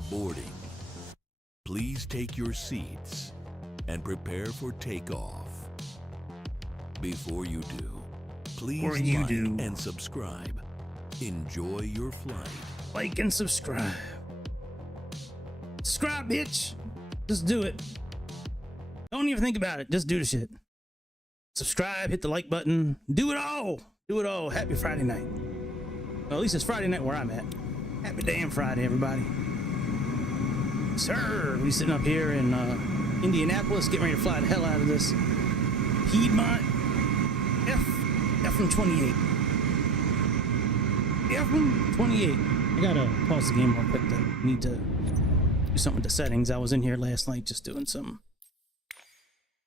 now boarding. Please take your seats and prepare for takeoff. Before you do, please like and subscribe. Enjoy your flight. Like and subscribe. Subscribe, bitch. Just do it. Don't even think about it. Just do the shit. Subscribe, hit the like button. Do it all. Do it all. Happy Friday night. Well, at least it's Friday night where I'm at. Happy damn Friday, everybody. Sir, we sitting up here in Indianapolis, getting ready to fly the hell out of this Piedmont F28. F28. I gotta pause the game real quick. I need to do something with the settings. I was in here last night just doing some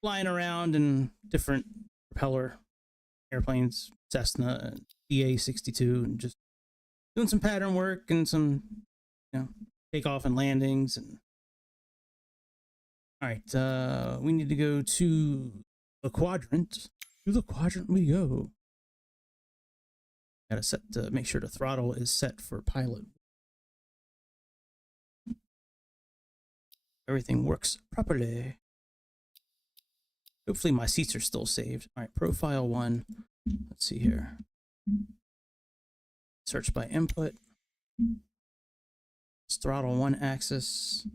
flying around in different propeller airplanes, Cessna and DA-62, and just doing some pattern work and some, takeoff and landings. And all right, we need to go to the quadrant. To the quadrant we go. Gotta set to make sure the throttle is set for pilot. Everything works properly. Hopefully my seats are still saved. All right, profile 1. Let's see here. Search by input. It's throttle 1 axis.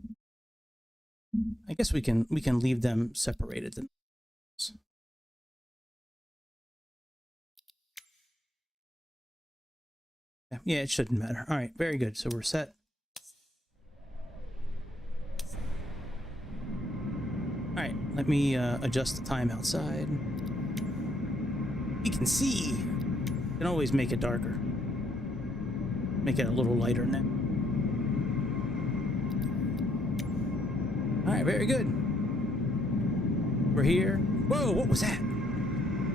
I guess we can leave them separated. Yeah, it shouldn't matter. All right, very good. So we're set. All right, let me adjust the time outside. You can see. You can always make it darker. Make it a little lighter now. All right, very good. We're here. Whoa, what was that?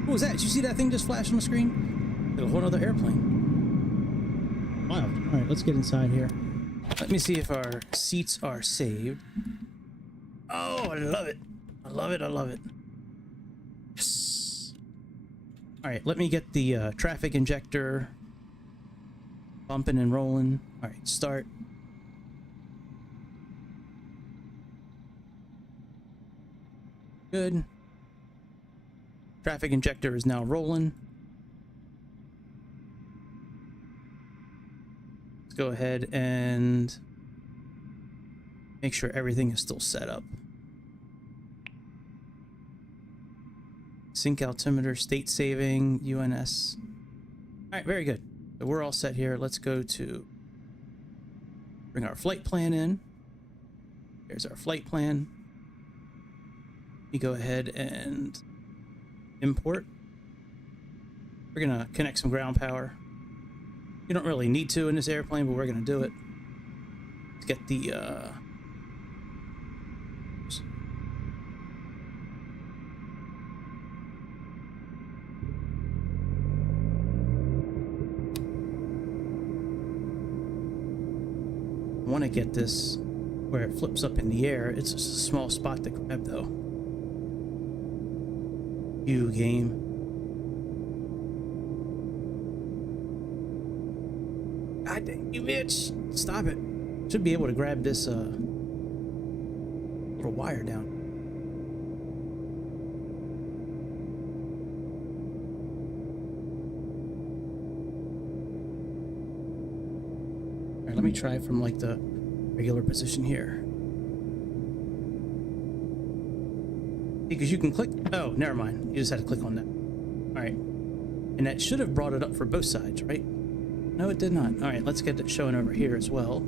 What was that? Did you see that thing just flash on the screen? Like a whole other airplane. Wow. All right, let's get inside here. Let me see if our seats are saved. Oh, I love it. I love it. I love it. Yes. All right, let me get the traffic injector bumping and rolling. All right, start. Good. Traffic injector is now rolling. Let's go ahead and make sure everything is still set up. Sync altimeter, state saving, UNS. All right, very good. So we're all set here. Let's go to bring our flight plan in. There's our flight plan. We go ahead and import. We're gonna connect some ground power. You don't really need to in this airplane, but we're gonna do it. Let's get the I want to get this where it flips up in the air. It's just a small spot to grab though. You game. God dang you, bitch! Stop it. Should be able to grab this little wire down. All right, let me try from like the regular position here. Because you can click. Oh, never mind. You just had to click on that. All right. And that should have brought it up for both sides, right? No, it did not. All right, let's get it showing over here as well.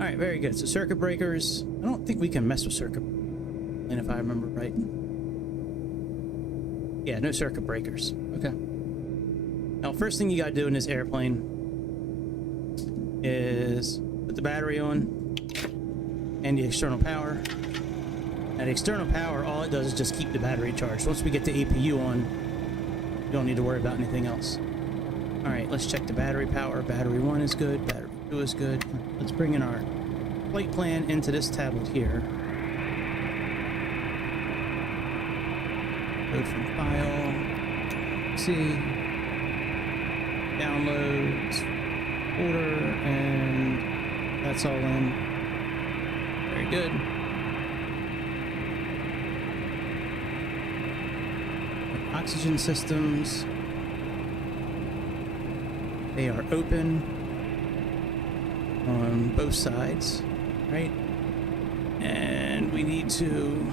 All right, very good. So circuit breakers. I don't think we can mess with circuit. And if I remember right. Yeah, no circuit breakers. Okay. Now, first thing you got to do in this airplane is put the battery on. And the external power. Now the external power, all it does is just keep the battery charged. Once we get the APU on, you don't need to worry about anything else. All right, let's check the battery power. Battery 1 is good. Battery 2 is good. Let's bring in our flight plan into this tablet here. Load from file. See. downloads, order, and that's all in. Very good. Oxygen systems. They are open on both sides, right? And we need to,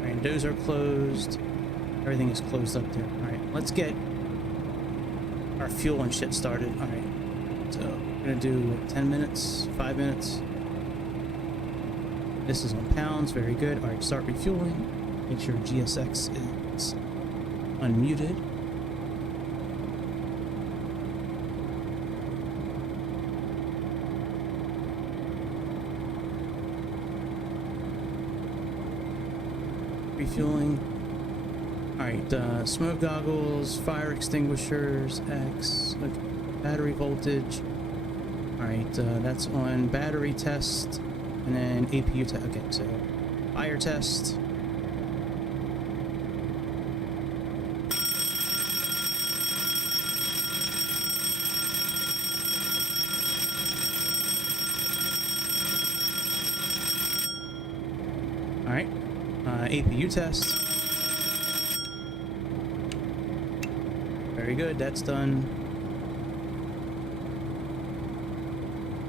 all right, those are closed. Everything is closed up there. All right, let's get our fuel and shit started. All right, so we're gonna do what, 10 minutes, 5 minutes. This is on pounds, very good. All right, start refueling. Make sure GSX is unmuted. Refueling. All right, smoke goggles, fire extinguishers, X, okay, battery voltage. All right, that's on battery test, and then APU test. Okay, so fire test. All right, APU test. Very good, that's done.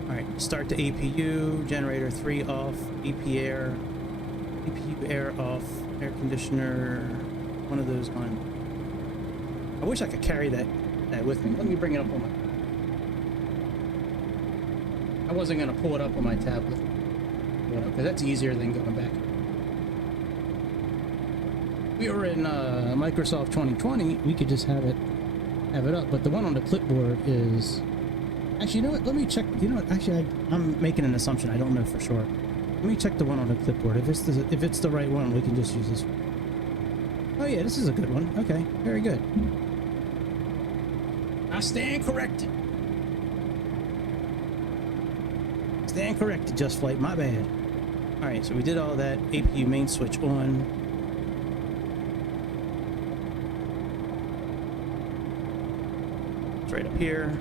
All right, start the APU, generator 3 off, APU air off, air conditioner, one of those on. I wish I could carry that with me. Let me bring it up on my... I wasn't gonna pull it up on my tablet, because that's easier than going back. We were in Microsoft 2020, we could just have it up, but the one on the clipboard is actually, you know what, let me check. You know what, actually I'm making an assumption, I don't know for sure. Let me check the one on the clipboard. If it's the right one, we can just use this one. Oh yeah, this is a good one. Okay, very good. I stand corrected. Stand corrected, Just Flight, my bad. All right, so we did all that. APU main switch on. Right up here.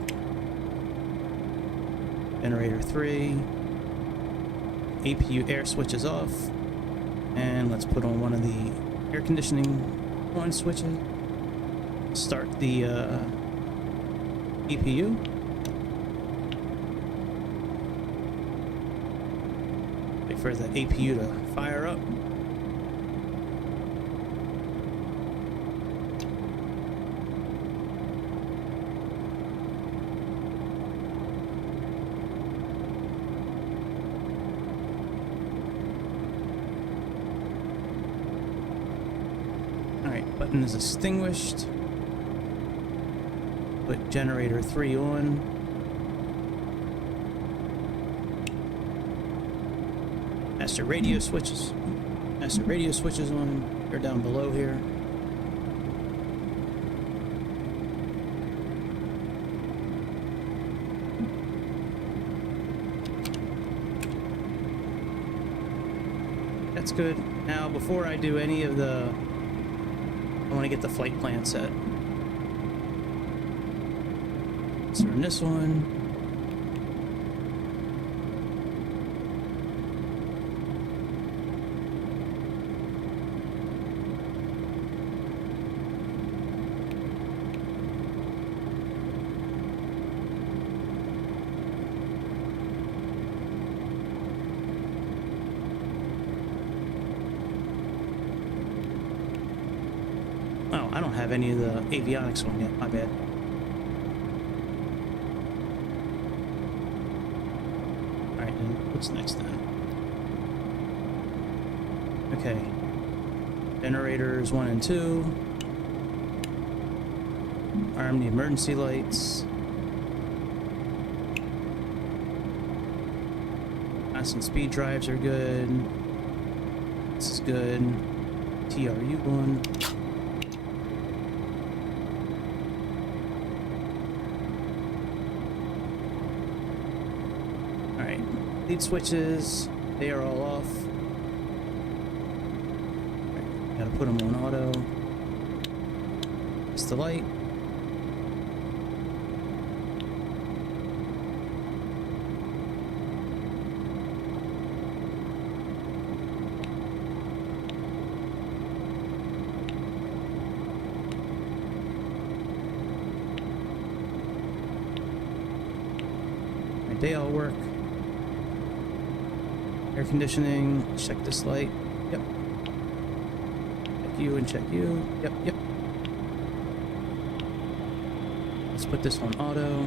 Generator 3. APU air switch is off. And let's put on one of the air conditioning on switches. Start the APU. Wait for the APU to fire up. Button is extinguished. Put generator 3 on. Master radio switches. Master radio switches on. They're down below here. That's good. Now, before I do any of the... I want to get the flight plan set. Let's turn this one. Oh, I don't have any of the avionics on yet, my bad. Alright, and what's next then? Okay. Generators 1 and 2. Arm the emergency lights. Constant speed drives are good. This is good. TRU 1. Lead switches, they are all off. Right, gotta put them on auto. It's the light. They all work. Air conditioning. Check this light. Yep. Check you and check you. Yep, yep. Let's put this on auto.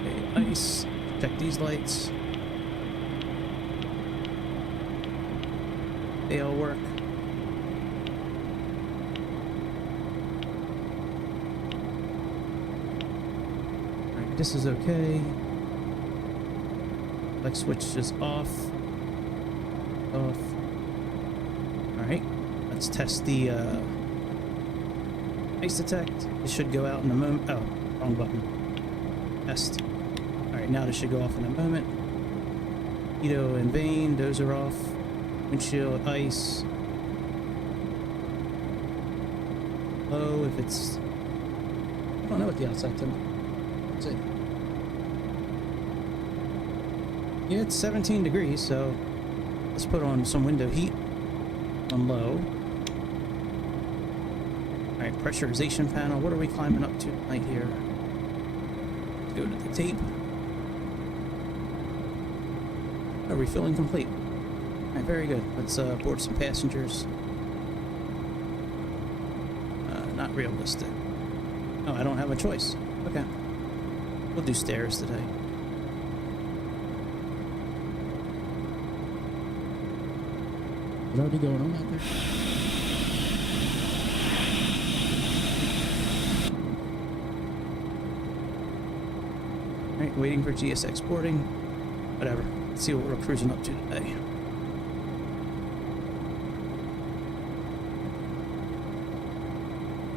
Okay, ice. Check these lights. They all work. Alright, this is okay. Light switch is off. Off. Alright, let's test the ice detect. It should go out in a moment. Oh, wrong button. Test. Alright, now this should go off in a moment. Keto and vane, those are off. Windshield, ice. Low if it's... I don't know what the outside temperature is. Yeah, it's 17 degrees, so let's put on some window heat on low. Alright, pressurization panel. What are we climbing up to tonight here? Let's go to the tape. Refilling complete. Alright, very good. Let's board some passengers. Not realistic. Oh, I don't have a choice. Okay. We'll do stairs today. What's already going on out there? Alright, waiting for GSX boarding. Whatever. Let's see what we're cruising up to today.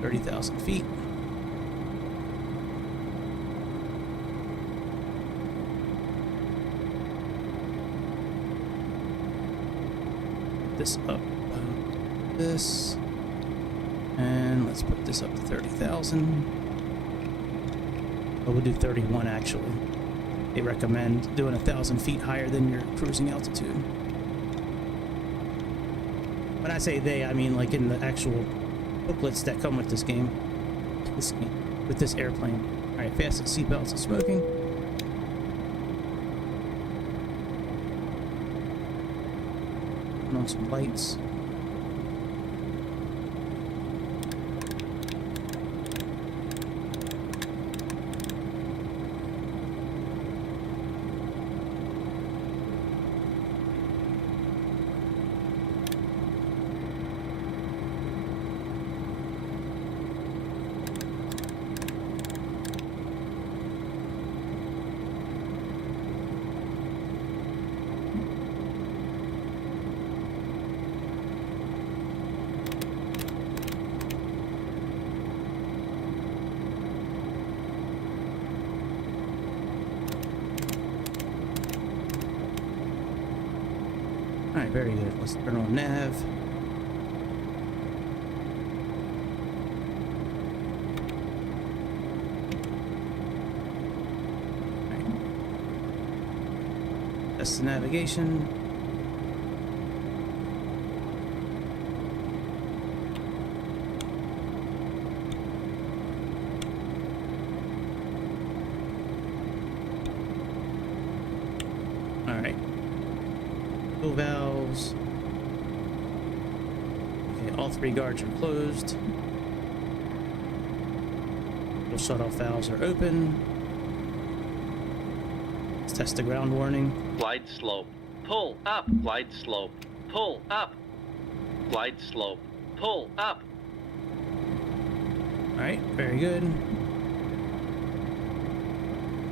$30,000 feet. This up. This. And let's put this up to 30,000. Oh, we'll do 31 actually. They recommend doing 1,000 feet higher than your cruising altitude. When I say they, I mean like in the actual booklets that come with this game. With this airplane. Alright, fasten seatbelts and smoking. Put on some lights. Alright, very good. Let's turn on nav. Alright. That's the navigation. Alright. Fuel valves. Okay, all three guards are closed. Fuel shut-off valves are open. Let's test the ground warning. Glide slope. Pull up. Glide slope. Pull up. Glide slope. Pull up. Alright, very good.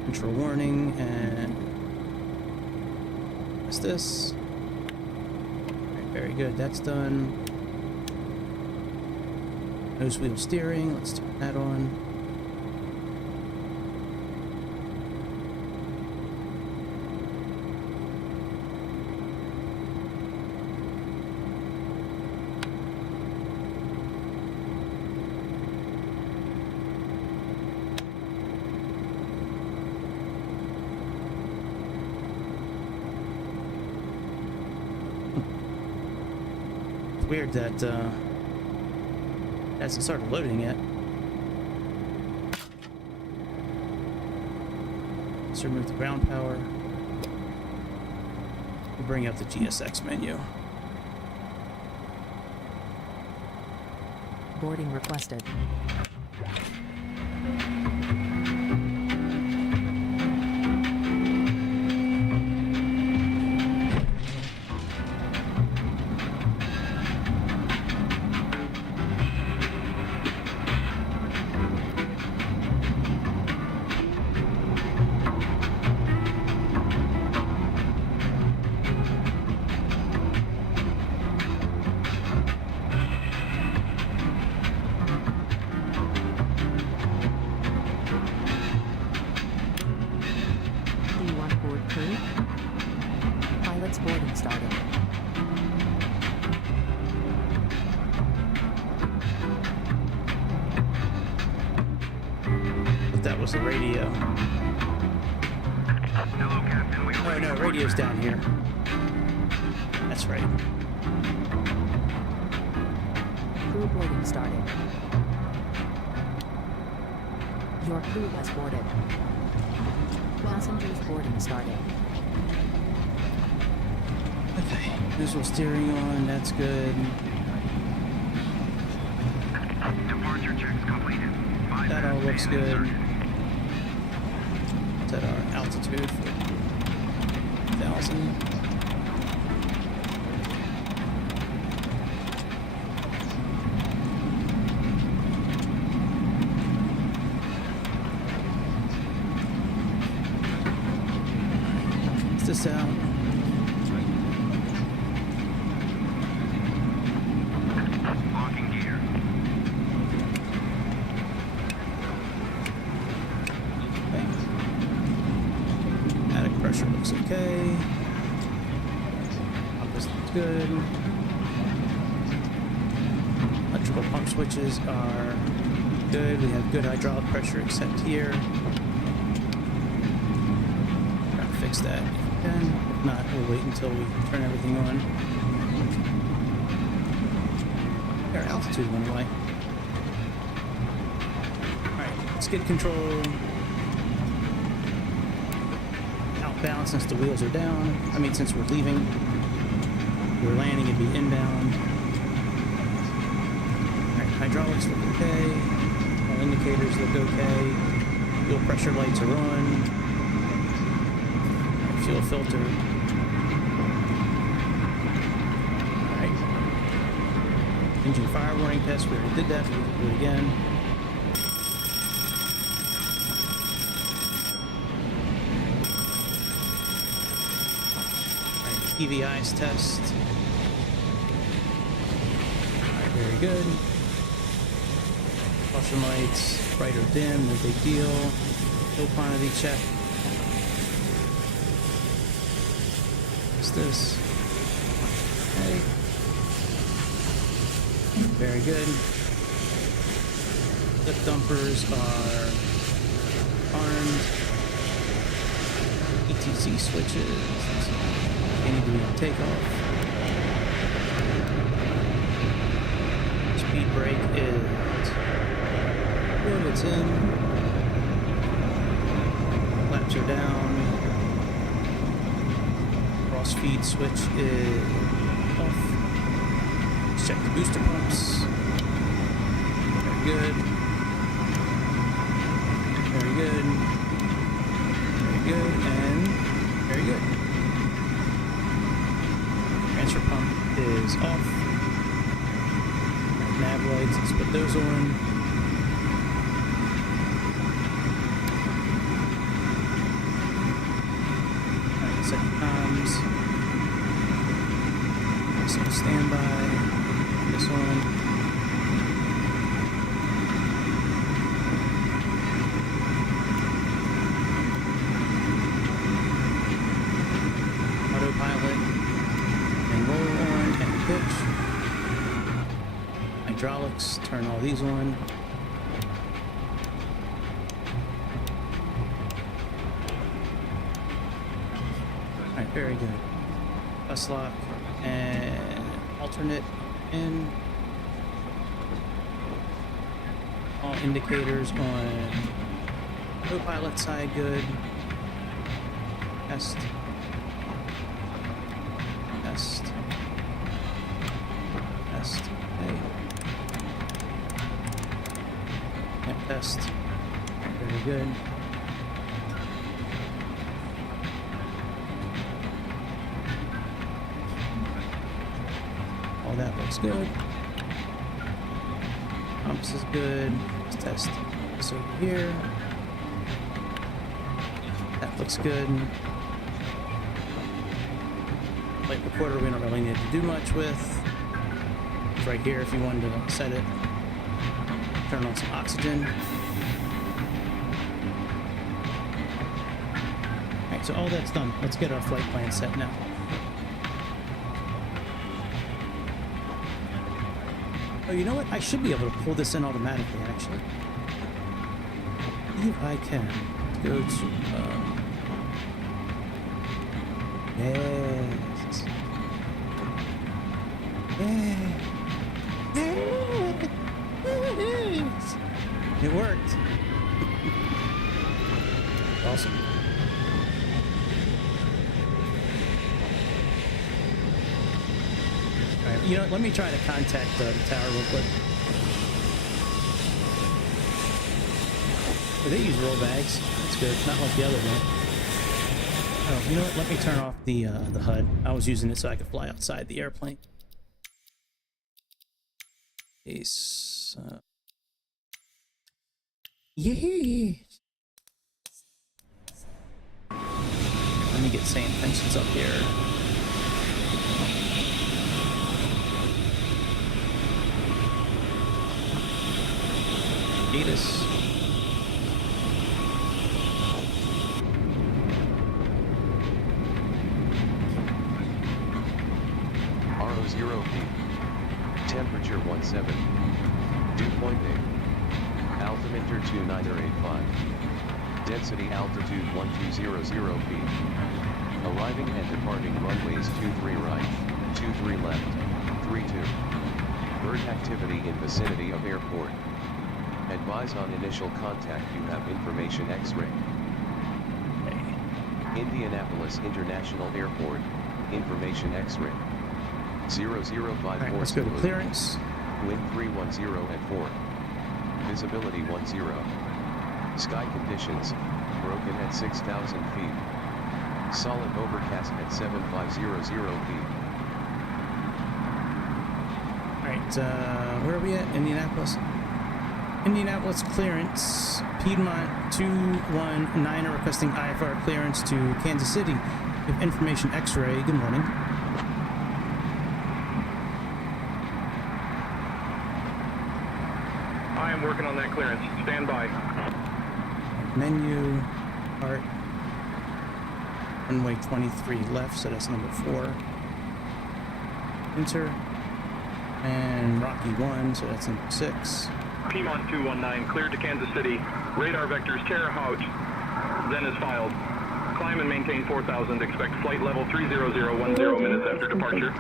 Control warning, and what's this? Alright, very good, that's done. Nose wheel steering, let's turn that on. Weird that Hasn't started loading yet. Let's remove the ground power. We'll bring up the GSX menu. Boarding requested. Pilot's boarding started. But that was the radio. Hello, Captain. Oh no, radio's down here. That's right. Crew boarding started. Your crew has boarded. Passengers boarding started. Okay, visual steering on, that's good. Departure checks completed. That all looks good. Set our altitude for 1,000. Test this out. Locking gear. Attic pressure looks okay. Compass looks good. Electrical pump switches are good. We have good hydraulic pressure except here. Try to fix that if we can. If not, we'll wait until we turn everything on. Our altitude went away. Alright, let's get control. Outbound since the wheels are down. I mean, since we're leaving. If we're landing, it'd be inbound. Alright, hydraulics look okay. All indicators look okay. Fuel pressure lights are on. Alright, fuel filter. Alright. Engine fire warning test. We already did that. We can do it again. EVI's test. Alright, very good. Caution lights, bright or dim, no big deal. Fuel quantity check. What's this? Okay. Very good. Lip dumpers are armed. ETC switches. They need to be on takeoff. Speed brake is good, it's in. Flaps are down. Cross feed switch is off. Let's check the booster pumps. Very good. Very good. Very good, and very good. Transfer pump is off. Nav lights, let's put those on. Alright, set the comms. Some standby. This one. Autopilot. Roll on and pitch. Hydraulics, turn all these on. Alright, very good. Bus lock and alternate in. All indicators on co-pilot side good. Test. Test. Test. Hey. Yeah, test. Very good. All that looks good. Compass is good. Let's test this over here. That looks good. Light recorder we don't really need to do much with. It's right here if you wanted to set it. Turn on some oxygen. Alright, so all that's done. Let's get our flight plan set now. Oh, you know what? I should be able to pull this in automatically, actually. If I can. Let's go to, yes. Yes. It worked. Awesome. Alright, you know what? Let me try to contact the tower real quick. Oh, they use roll bags. That's good. Not like the other one. Oh, you know what? Let me turn off the HUD. I was using it so I could fly outside the airplane. Ace. Yeah. Let me get Sayintentions up here. Gatus. RO0P. Temperature 17. Dew point name. Altimeter 2985. Density altitude 1200 feet. Arriving and departing runways 23 right, 23 left, 32. Bird activity in vicinity of airport. Advise on initial contact you have information X-ray. Indianapolis International Airport, information X-ray. 0054. Alright, let's go to clearance. Wind 310 at 4. Visibility 10. Sky conditions, broken at 6,000 feet. Solid overcast at 7500 feet. Alright, where are we at? Indianapolis. Indianapolis clearance. Piedmont 219 requesting IFR clearance to Kansas City. With information X-ray. Good morning. I am working on that clearance. Stand by. Menu. Part. Runway 23 left, so that's number 4. Enter. And Rocky 1, so that's number 6. Piedmont 219, cleared to Kansas City. Radar vectors Terra Haute. Then is filed. Climb and maintain 4,000. Expect flight level 30010 minutes after departure.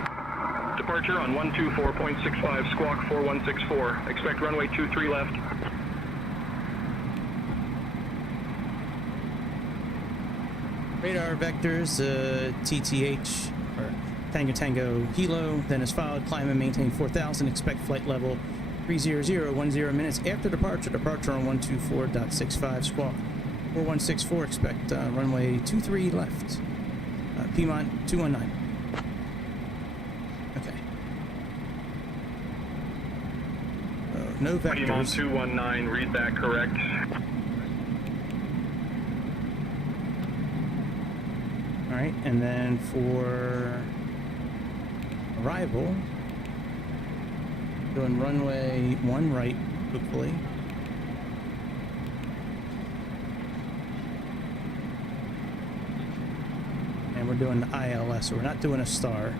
Departure on 124.65 squawk 4164. Expect runway 23 left. Radar vectors, TTH, or Tango Tango Hilo, then is filed. Climb and maintain 4,000. Expect flight level 30010 minutes after departure. Departure on 124.65 squawk 4164. Expect runway 23 left. Piedmont 219. Okay. No vectors. Piedmont 219, read that correct. Alright, and then for arrival, doing runway 1 right, hopefully. And we're doing the ILS, so we're not doing a star.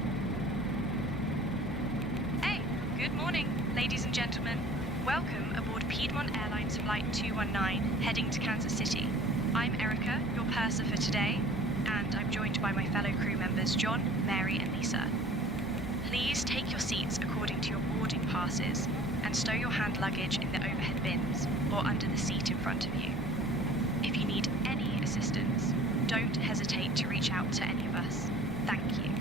Hey, good morning, ladies and gentlemen. Welcome aboard Piedmont Airlines Flight 219, heading to Kansas City. I'm Erica, your purser for today, and I'm joined by my fellow crew members John, Mary, and Lisa. Please take your seats according to your boarding passes. and stow your hand luggage in the overhead bins or under the seat in front of you. If you need any assistance, don't hesitate to reach out to any of us. Thank you.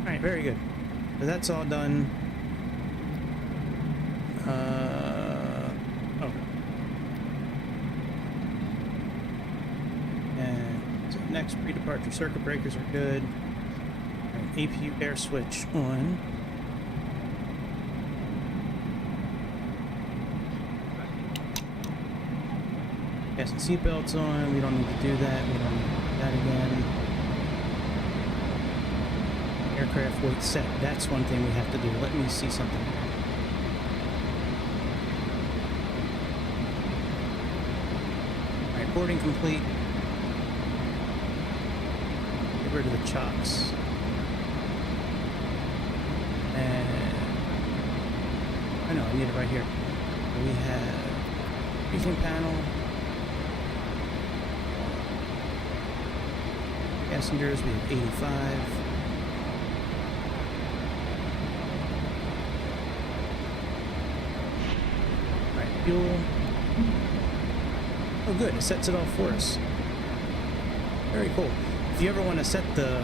Alright, very good. So that's all done. And so next pre-departure circuit breakers are good. Right, APU air switch on. Gas and seatbelts on. We don't need to do that. We don't need to do that again. Aircraft weight set. That's one thing we have to do. Let me see something. Alright, boarding complete. Get rid of the chocks. And I know, I need it right here. We have briefing panel. Passengers, we have 85. Fuel. Oh good, it sets it all for us. Very cool. If you ever want to set the,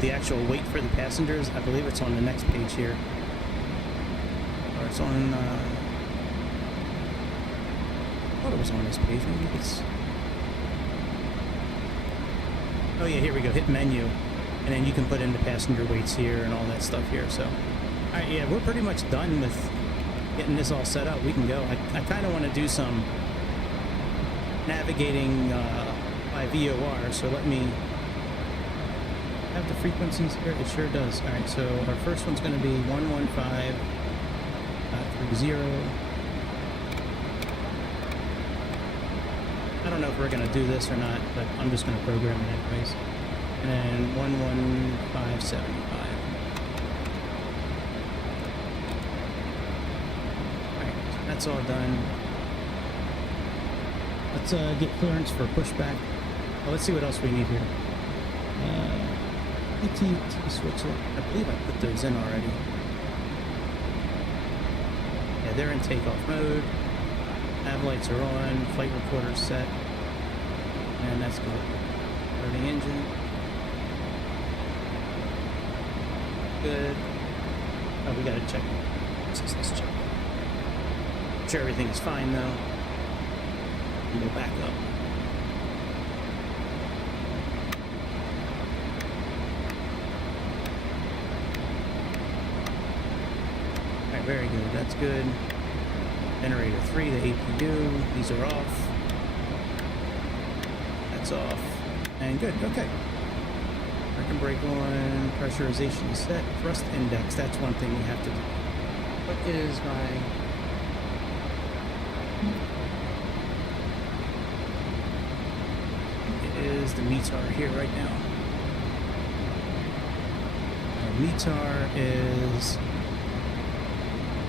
the actual weight for the passengers, I believe it's on the next page here. Or it's on, I thought it was on this page, maybe it's... Oh yeah, here we go, hit menu. And then you can put in the passenger weights here and all that stuff here, so... Alright, yeah, we're pretty much done with getting this all set up. We can go. I kind of want to do some navigating by VOR, so let me have the frequencies here. It sure does. Alright, so our first one's going to be 115.30. I don't know if we're going to do this or not, but I'm just going to program it anyways. And then 11575. That's all done. Let's get clearance for pushback. Well, let's see what else we need here. ET switch it. I believe I put those in already. Yeah, they're in takeoff mode. Nav lights are on. Flight recorder's set. And that's good. Starting engine. Good. Oh, we gotta check. Let's check. Sure, everything is fine though. And go back up. Alright, very good. That's good. Generator 3, the APU. These are off. That's off. And good. Okay. Brake and brake on. Pressurization set. Thrust index. That's one thing we have to do. What is my... Is the METAR here right now. Our METAR is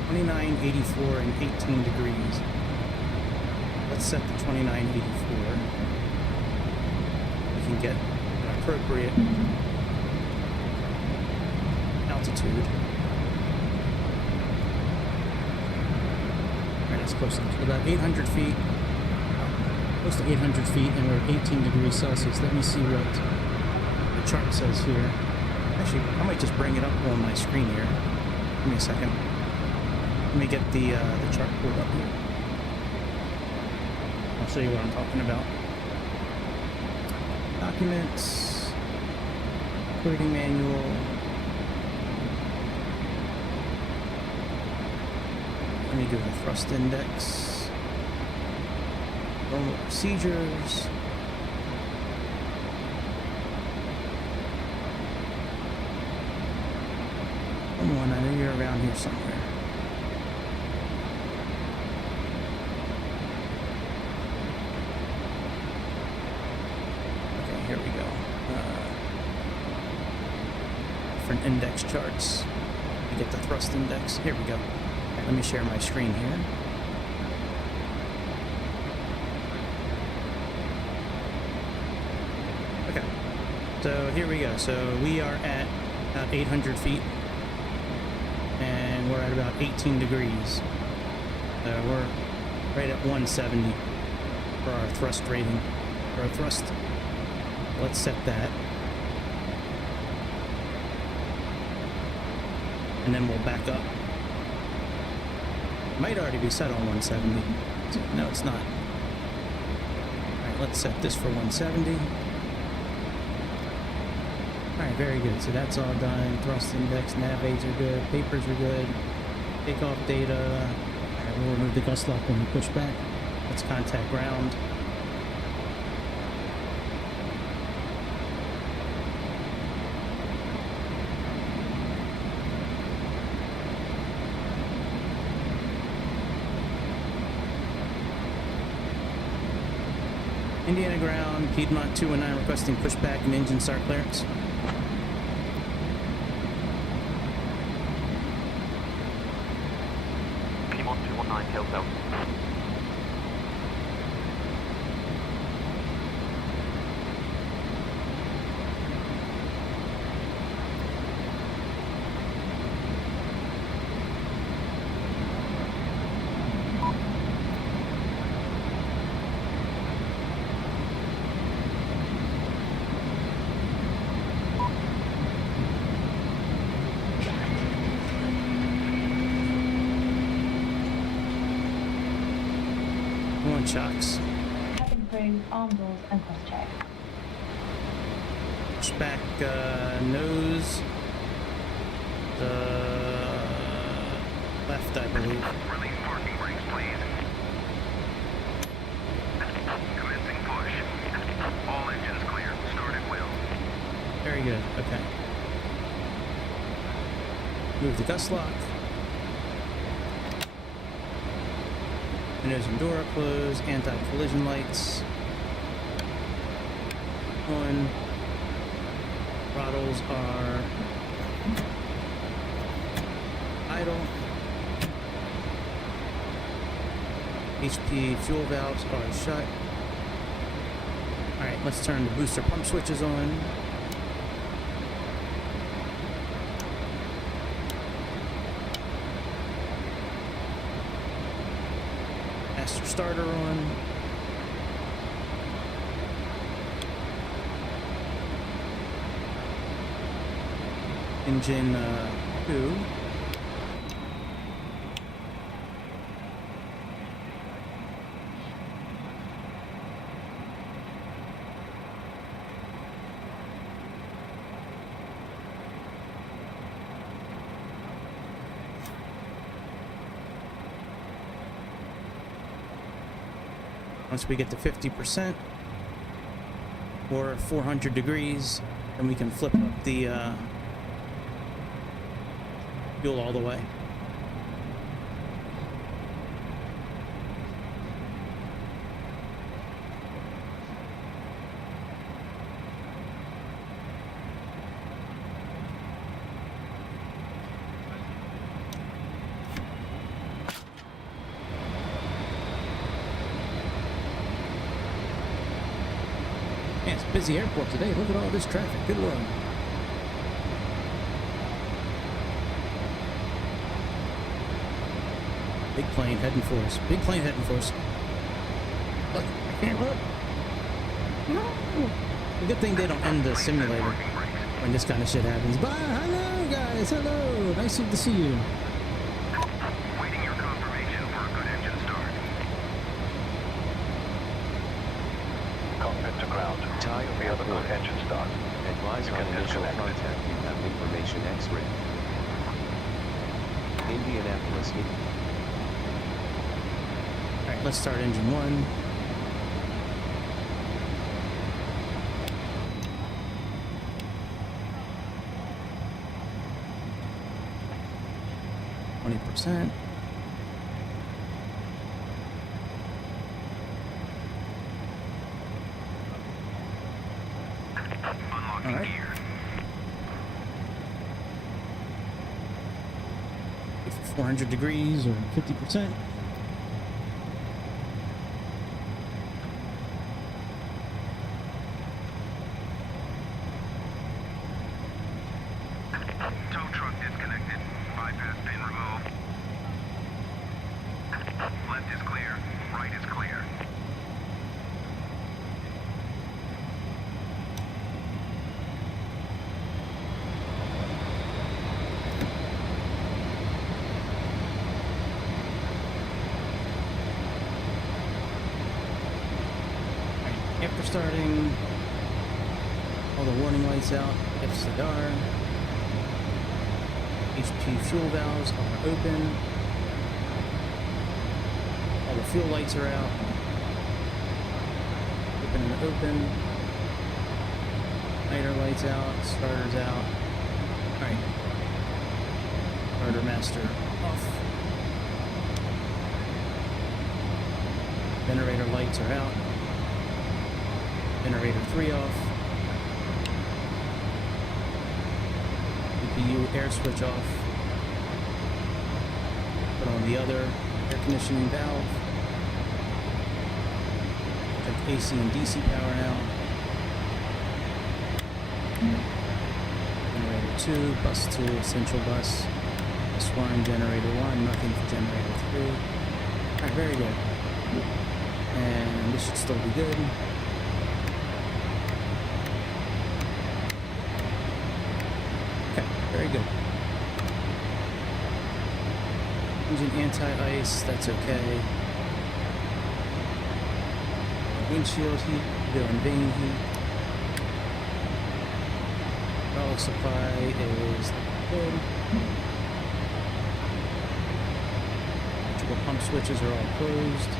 2984 and 18 degrees. Let's set the 2984. We can get an appropriate altitude. Alright, that's close to about 800 feet. Close to 800 feet, and we're at 18 degrees Celsius. Let me see what the chart says here. Actually, I might just bring it up on my screen here. Give me a second. Let me get the chart pulled up here. I'll show you what I'm talking about. Documents, operating manual. Let me do the thrust index. Normal procedures. Come on, I know you're around here somewhere. Okay, here we go. Different index charts. You get the thrust index. Here we go. Okay, let me share my screen here. So here we go. So we are at about 800 feet. And we're at about 18 degrees. So we're right at 170 for our thrust rating. For our thrust. Let's set that. And then we'll back up. Might already be set on 170. No, it's not. Alright, let's set this for 170. Alright, very good. So that's all done. Thrust index, nav aids are good. Papers are good. Takeoff data. Alright, we'll remove the gust lock when we push back. Let's contact ground. Indiana ground, Piedmont 219 requesting pushback and engine start clearance. Piedmont 219, tail south. Shocks. Cabin crew, arm doors and cross check. Pushback nose. Left, I believe. Release parking brakes, please. Commencing push. All engines clear. Start at will. Very good. Okay. Move the gust lock. Windows and door are closed. Anti-collision lights on. Throttles are idle. HP fuel valves are shut. Alright, let's turn the booster pump switches on. Master starter on. Engine 2. Once we get to 50% or 400 degrees, then we can flip up the fuel all the way. Man, it's a busy airport today. Look at all this traffic. Good Lord. Big plane heading for us. Big plane heading for us. Look, I can't look. No. The good thing they don't end the simulator when this kind of shit happens. Bye. Hello, guys. Hello. Nice to see you. Waiting your confirmation for a good engine start. Cockpit to ground. We have a good engine start. Advise on initial contact. You have information X-ray. Indianapolis. Alright, let's start engine 1. %. All right. 400 degrees or 50%. Tow truck disconnected. Bypass pin removed. Left is clear. Right is clear. After starting, all the warning lights out, FCR, HP fuel valves are open, all the fuel lights are out, open and open, lighter lights out, starters out. Alright, starter master off, generator lights are out. Generator 3 off. CPU air switch off. Put on the other air conditioning valve. Check AC and DC power now. Generator 2, bus 2, essential bus. Bus 1, generator 1, nothing for generator 3. Alright, very good. And this should still be good. Very good. Engine anti-ice, that's okay. Windshield heat, doing vane heat. Hydraulic supply is good. Electrical pump switches are all closed.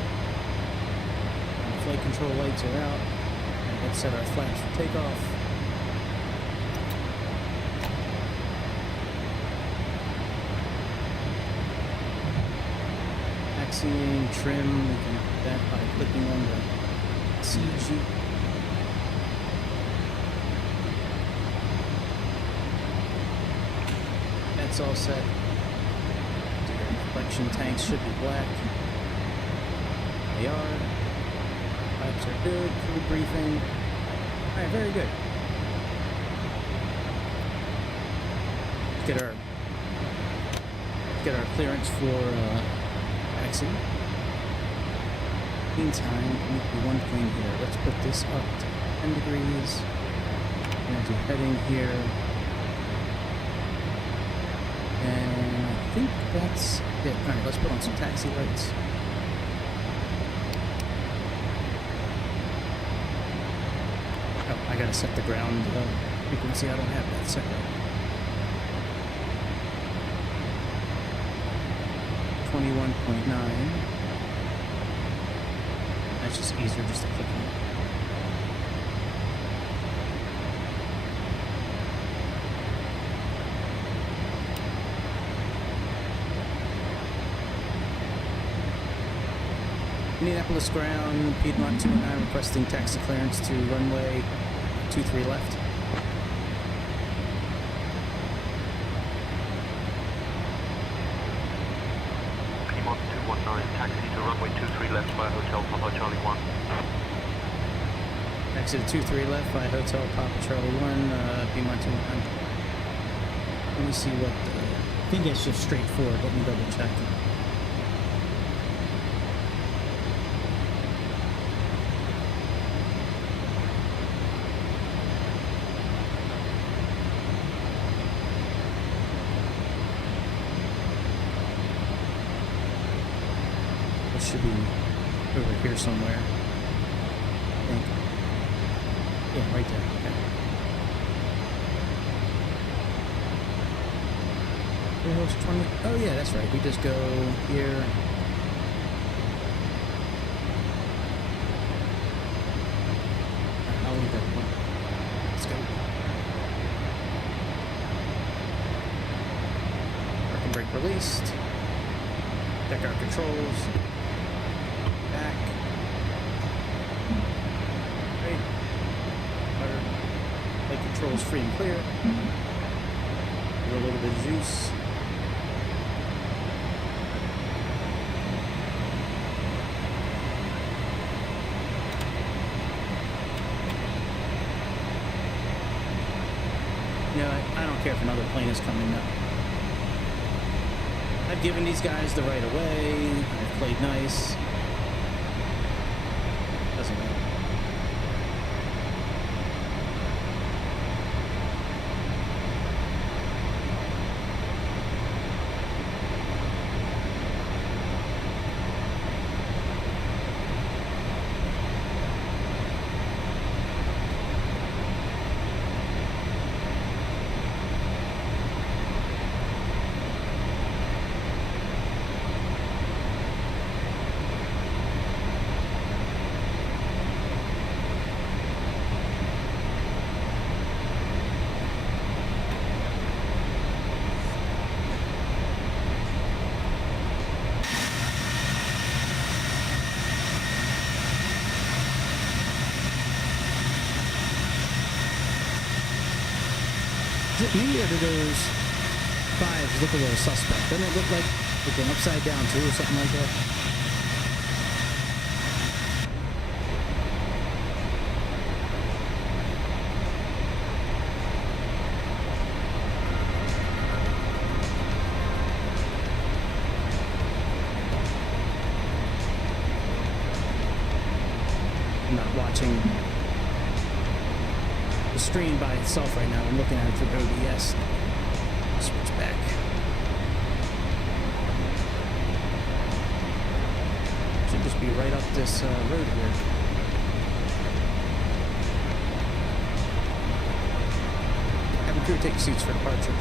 And the flight control lights are out. And let's set our flaps for takeoff. Taxiing, trim, we can do that by clicking on the CG. That's all set. Your collection tanks should be black. They are. Pipes are good. Crew briefing. Alright, very good. Get our clearance for taxi. Meantime, we need to do one thing here. Let's put this up to 10 degrees. We're going to do heading here. And I think that's it. Alright, let's put on some taxi lights. Oh, I gotta set the ground frequency. I don't have that set right. 21.9. That's just easier just to click on it. Indianapolis ground, Piedmont 219 requesting taxi clearance to runway 23 left. Piedmont 219, taxi to runway 23 left by Hotel Papa Charlie 1. Taxi to 23 left by Hotel Papa Charlie 1, Piedmont 219. Let me see what I think it's just straightforward. Let me double check. It should be over here somewhere. I think. Yeah, right there. Okay. Oh yeah, that's right. We just go here. I'll leave that one. Let's go. Parking brake released. Check our controls. Back. Right. Our light controls free and clear. Give it a little bit of juice. You know, I don't care if another plane is coming now. I've given these guys the right of way. I've played nice. Doesn't matter. Is it me, or do those fives look a little suspect? Doesn't it look like an upside down too, or something like that? I'm not watching the stream by itself right now. I'm looking at it through OBS. Switch back. Should just be right up this road here. Have a crew take seats for departure.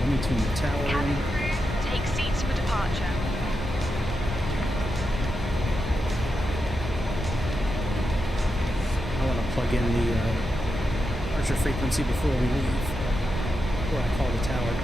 Let me tune the tower Cabin in. crew, take seats for departure. I want to plug in the departure frequency before we leave. Before I call the tower.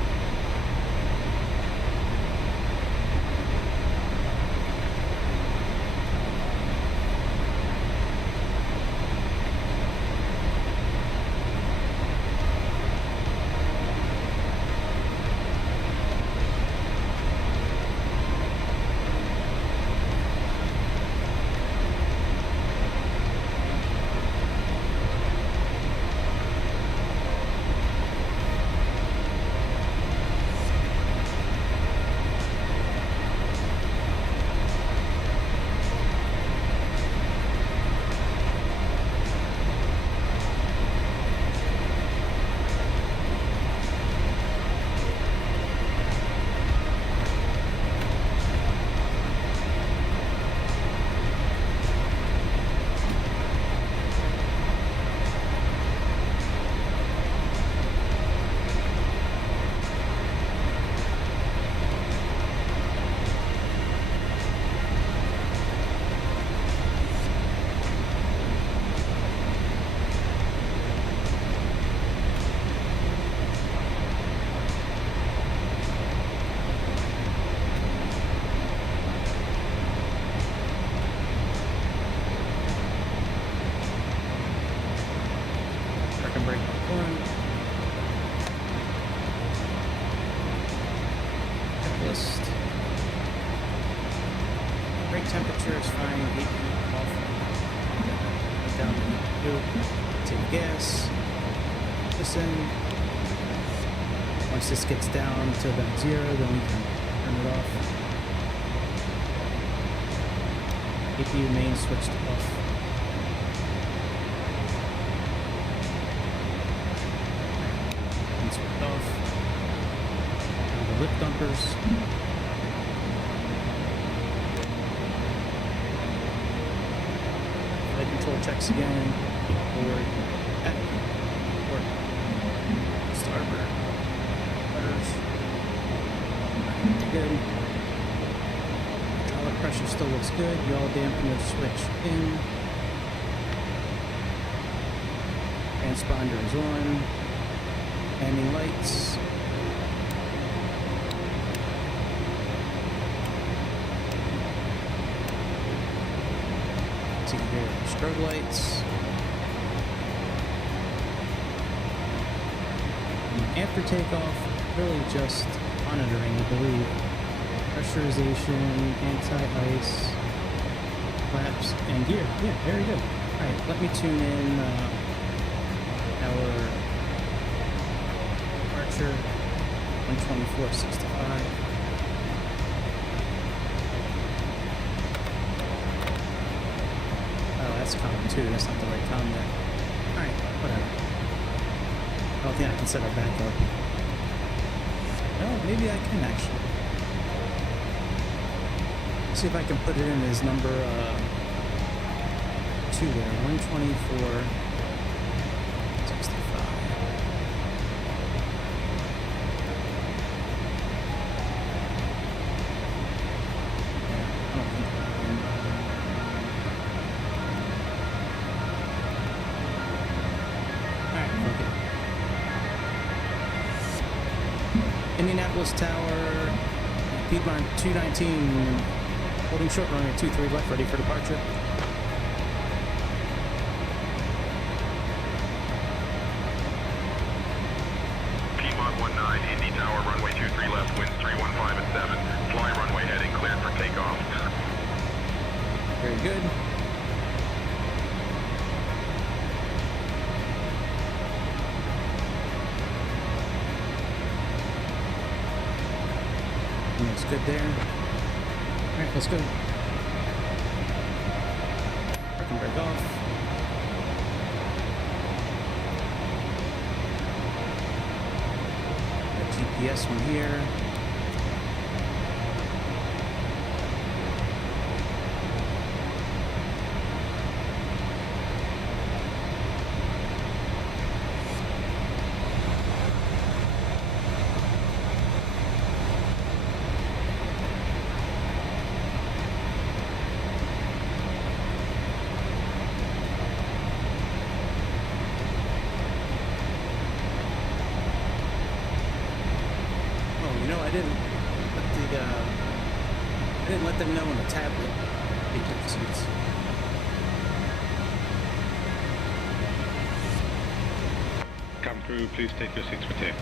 Temperature is fine. 8 off. Down to take gas. Listen. Once this gets down to about 0, then we can turn it off. APU main switched off. And switched off. Now the lip dumpers. Control checks again. Forward. At. Forward. Starboard. Rudders. Good. Hydraulic pressure still looks good. Yaw dampener switch in. Transponder is on. Landing lights. See here, strobe lights. And after takeoff, really just monitoring, I believe. Pressurization, anti-ice, flaps, and gear. Yeah, very good. Alright, let me tune in our departure 124.65. Oh, that's common too. That's not the right common there. Alright, whatever. I don't think I can set our backup. Well, maybe I can actually. See if I can put it in as number 2 there, 124.65. Alright, okay. Indianapolis Tower, Piedmont 219. Holding short runway 23 left, ready for departure. Piedmont 19, Indy Tower, runway 23 left, winds 315 at 7. Fly runway heading, cleared for takeoff. Very good. Looks good there. Alright, let's go. Parking brake off. Got GPS from here. I didn't let them know on the tablet. They took seats. Cabin crew, please take your seats for takeoff.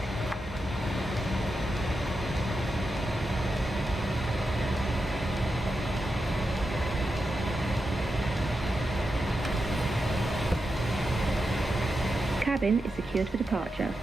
Cabin is secured for departure.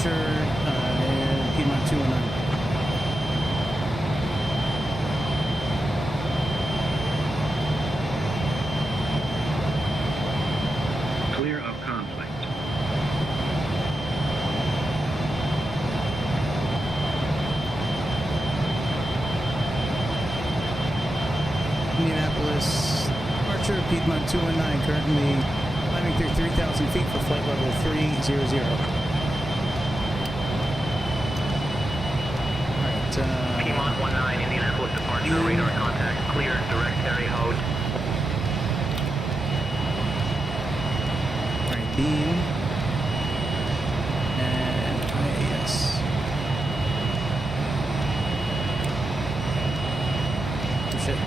And Piedmont 219. Clear of conflict. Indianapolis, departure, Piedmont 219, currently climbing through 3,000 feet for flight level 300. Piedmont 19, Indianapolis departure, radar contact, clear, direct Terry hold. Alright, beam. And IAS. Oh shit.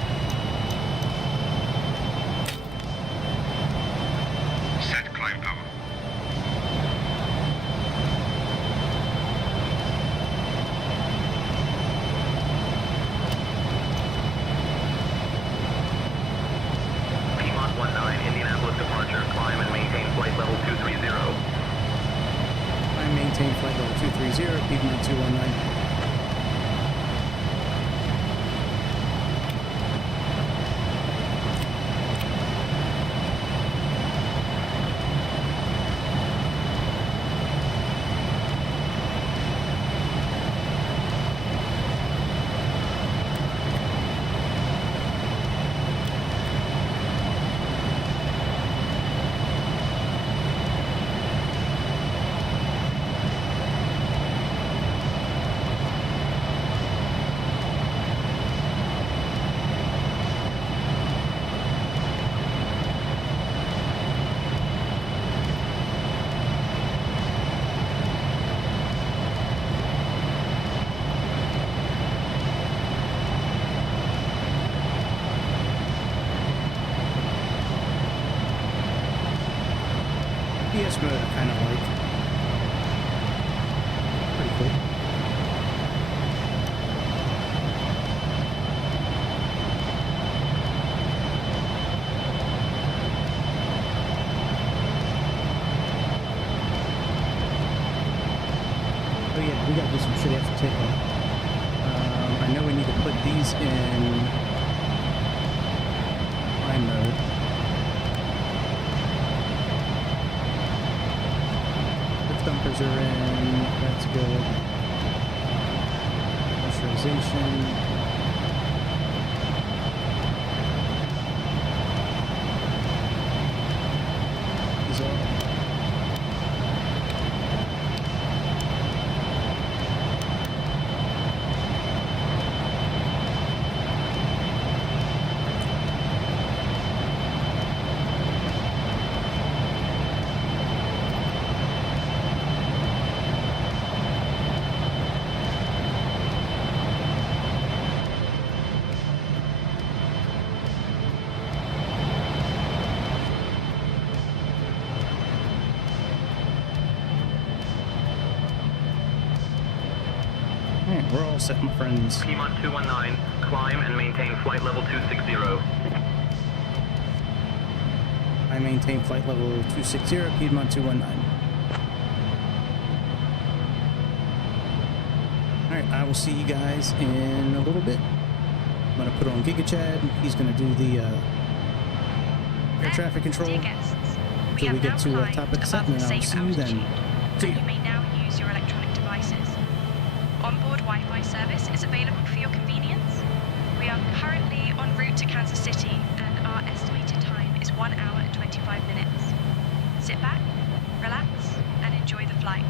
Set climb power. Piedmont 219. PS mode I kind of like. Pretty cool. Oh yeah, we gotta do some shit after takeoff. I know we need to put these in flying mode. Dumpers are in, that's good. Pressurization. These are. Alright, we're all set, my friends. Piedmont 219, climb and maintain flight level 260. I maintain flight level 260, Piedmont 219. Alright, I will see you guys in a little bit. I'm going to put on GigaChad. He's going to do the air traffic control Dear guests, until we have get now to climbed top of the set, above and the then I'll safe see you then. altitude, See and ya. you may now use your electronic devices. Onboard Wi-Fi service is available for your convenience. We are currently en route to Kansas City, and our estimated time is 1 hour and 25 minutes. Sit back, relax, and enjoy the flight.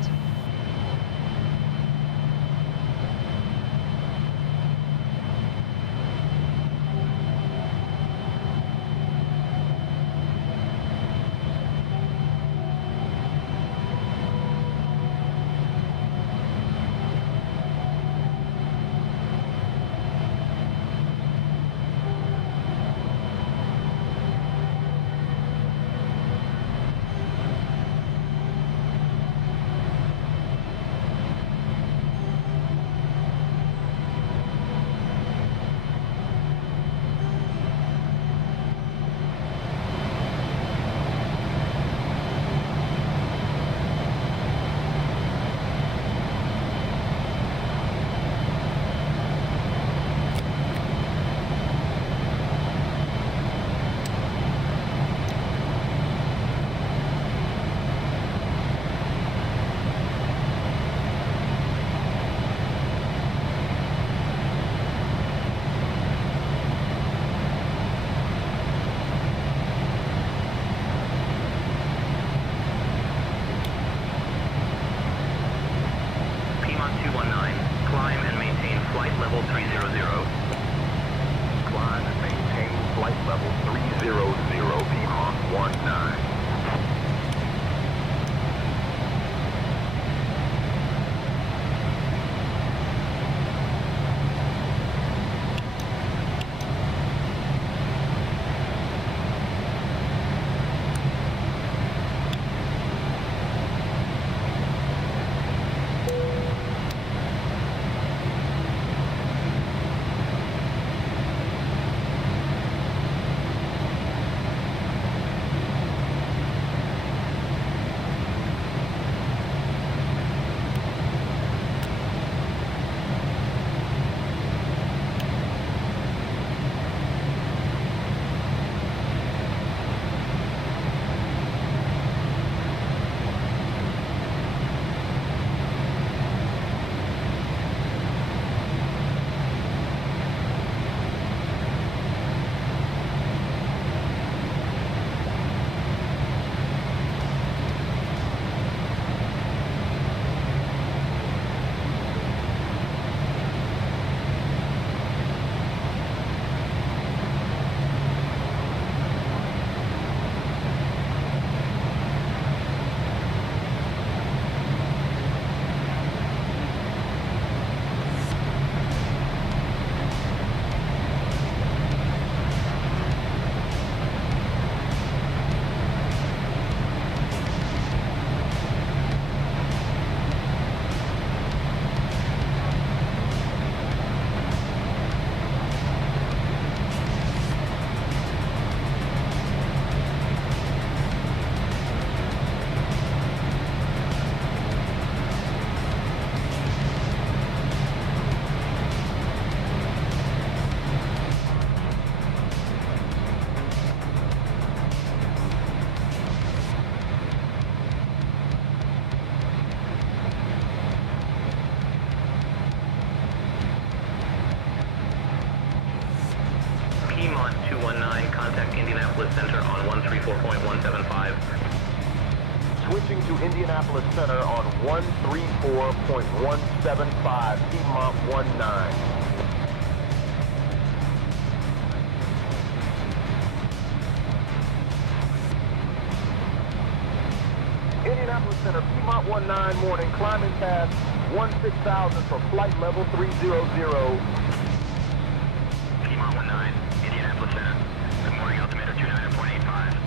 Piedmont 219, contact Indianapolis Center on 134.175. Switching to Indianapolis Center on 134.175, Piedmont 19. Indianapolis Center, Piedmont 19, morning, climbing past 16,000 for flight level 300. Piedmont 19, Indianapolis Center. Good morning, altimeter 29.85.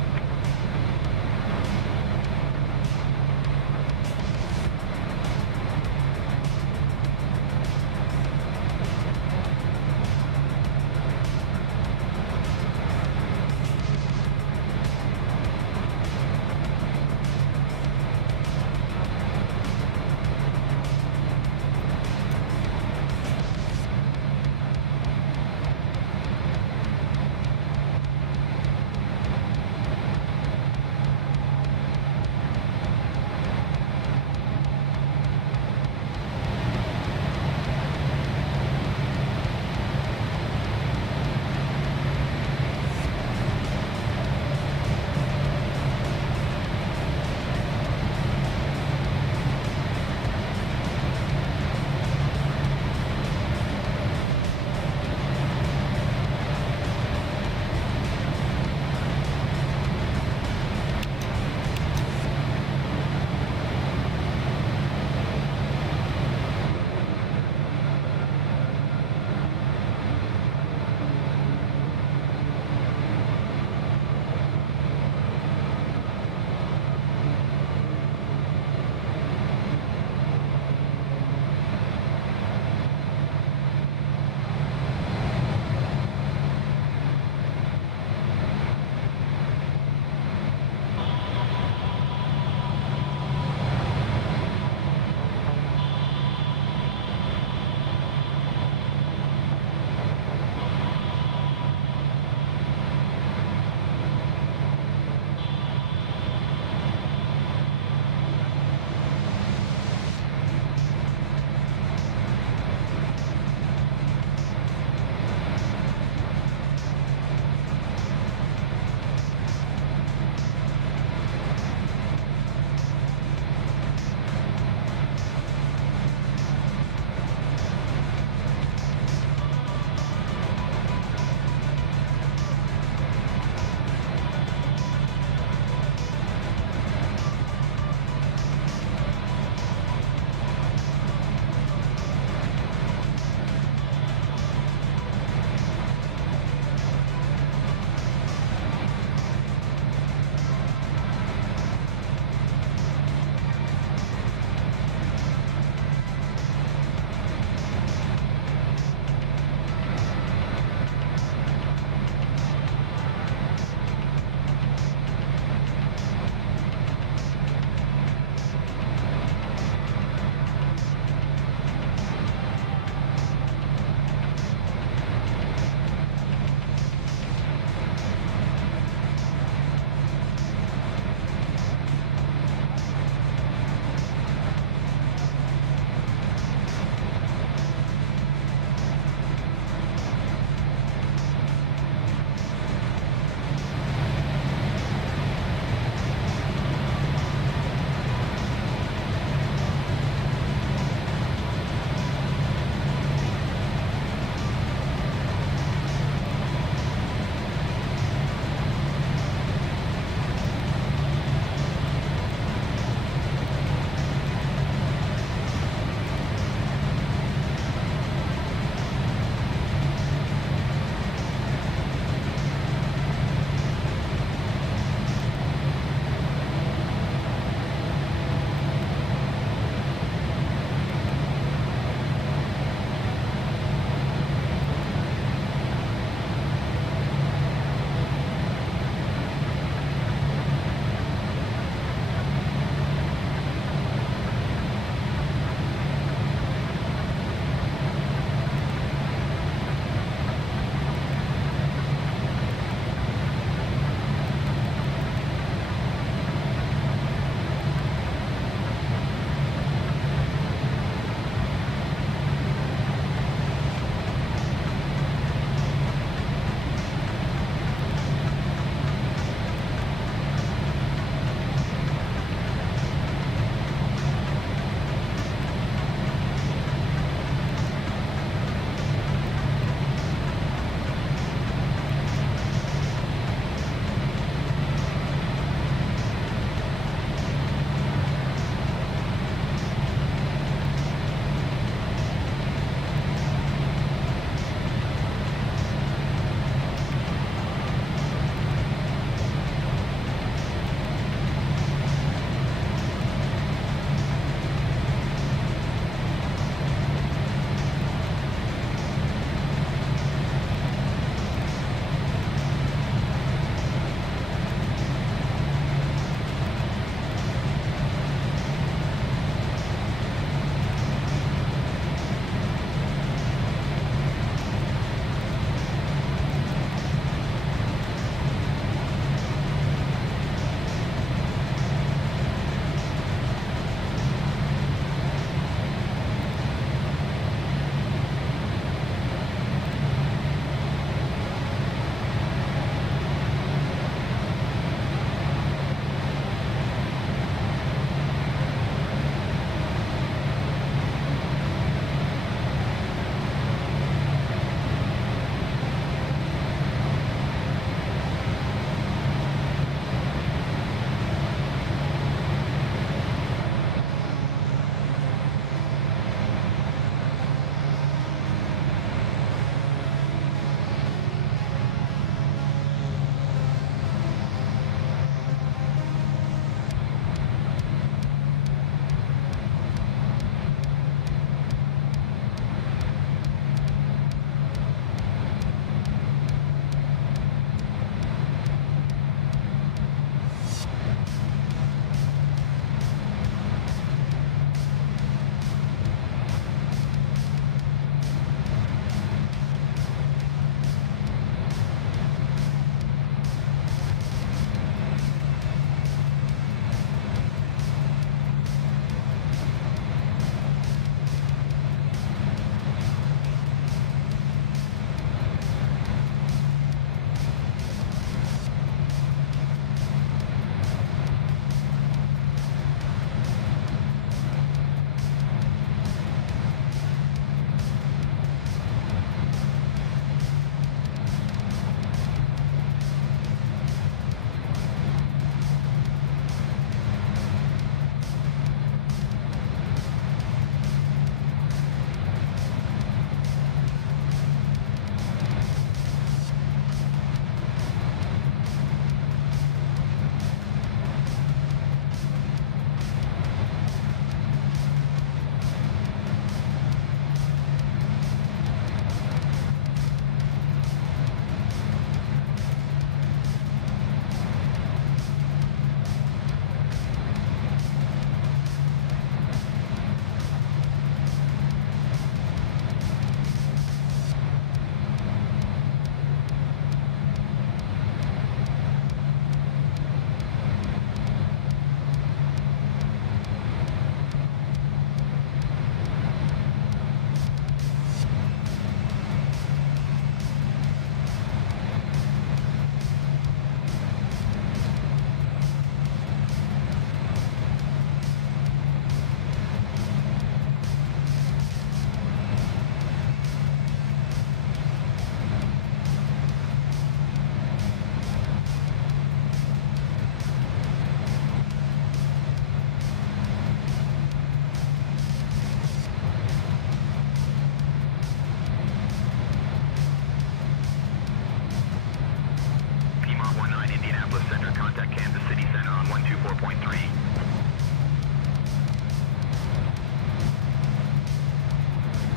contact Kansas City Center on 124.3.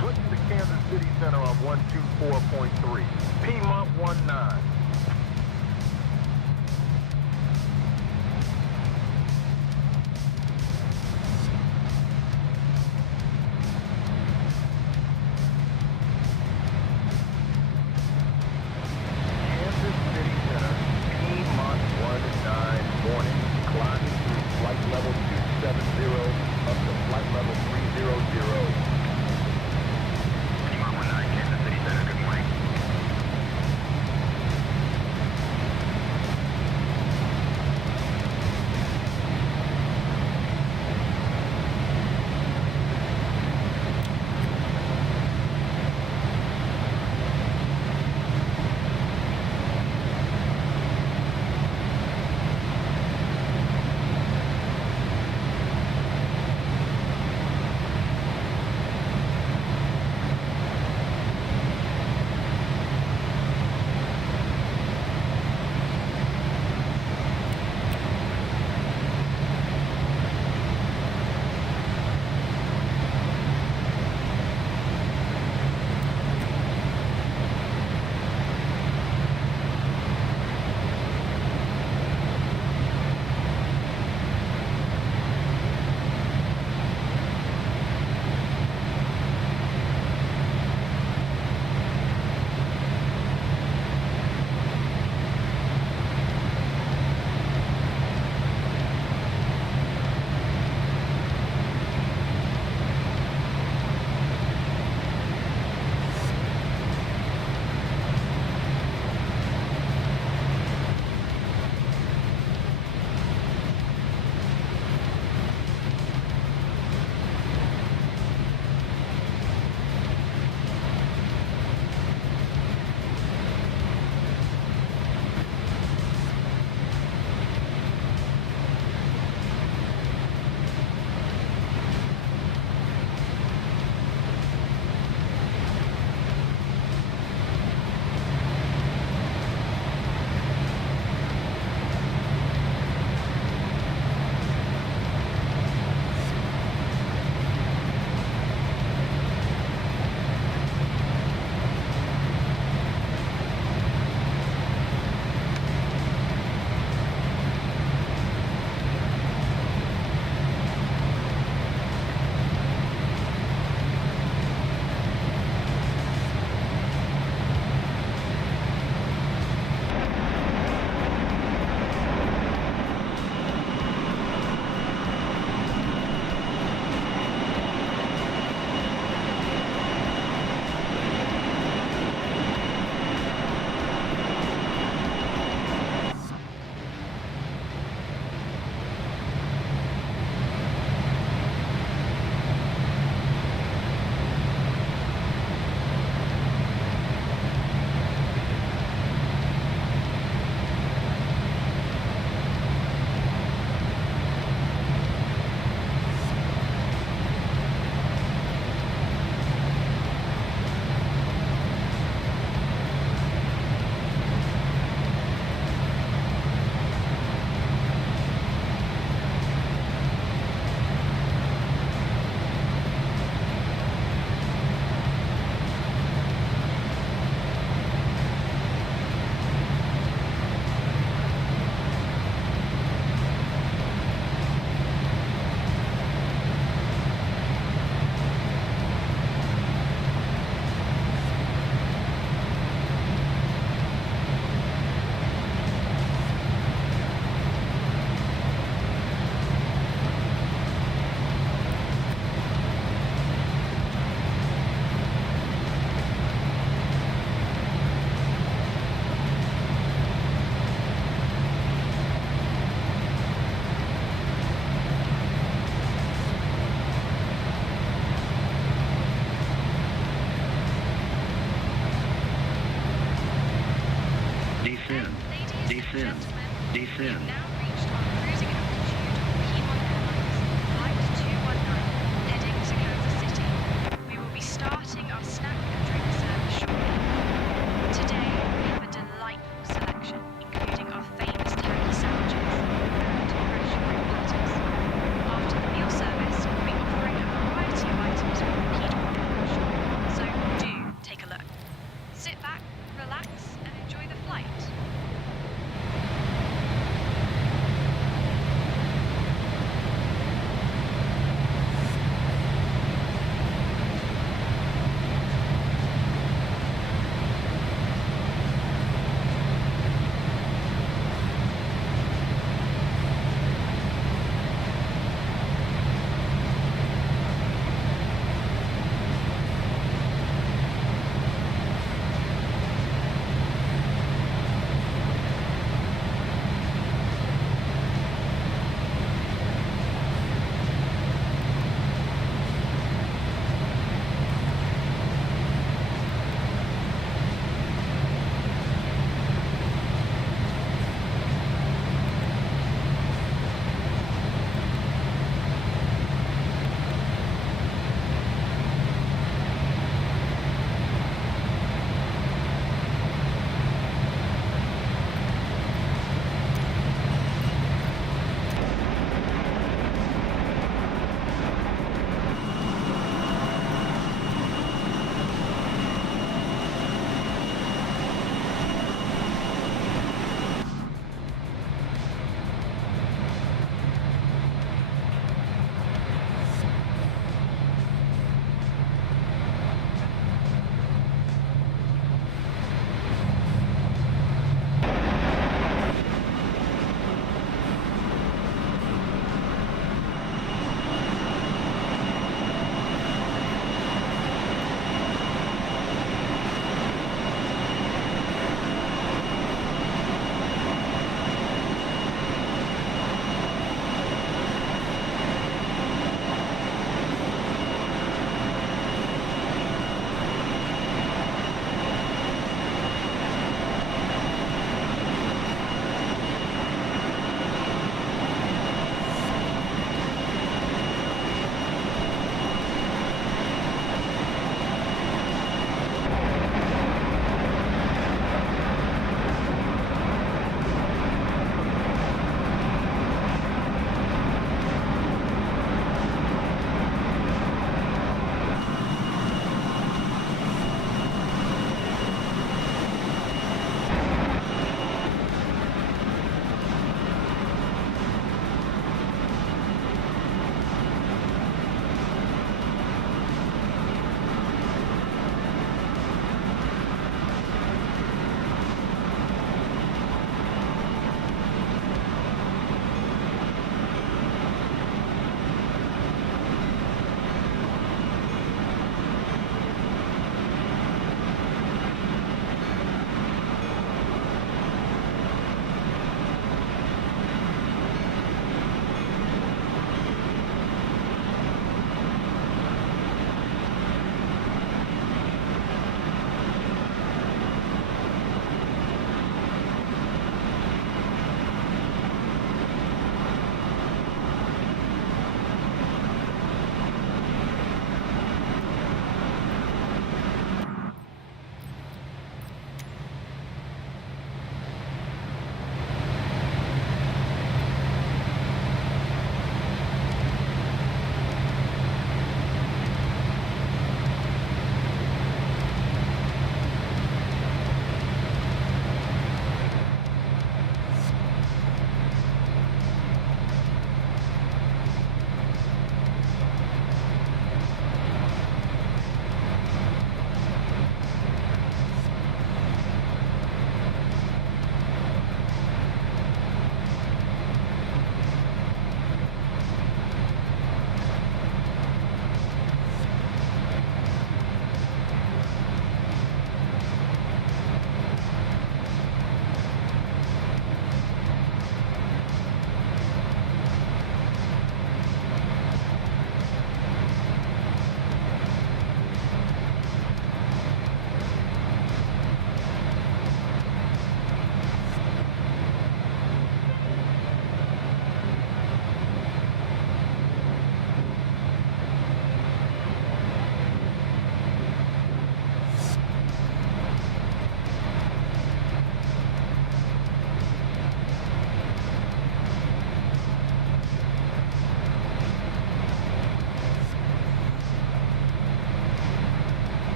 Switching to Kansas City Center on 124.3. Piedmont 19. Kansas City Center, Piedmont 19 morning. Climbing through flight level 270 up to flight level 300. Piedmont 19, Kansas City Center, good morning. Descend. Descend. We have now reached our cruising altitude on Piedmont Airlines Flight 219, heading to Kansas City. We will be starting our snack and drink service shortly. Today, we have a delightful selection, including our famous turkey sandwiches.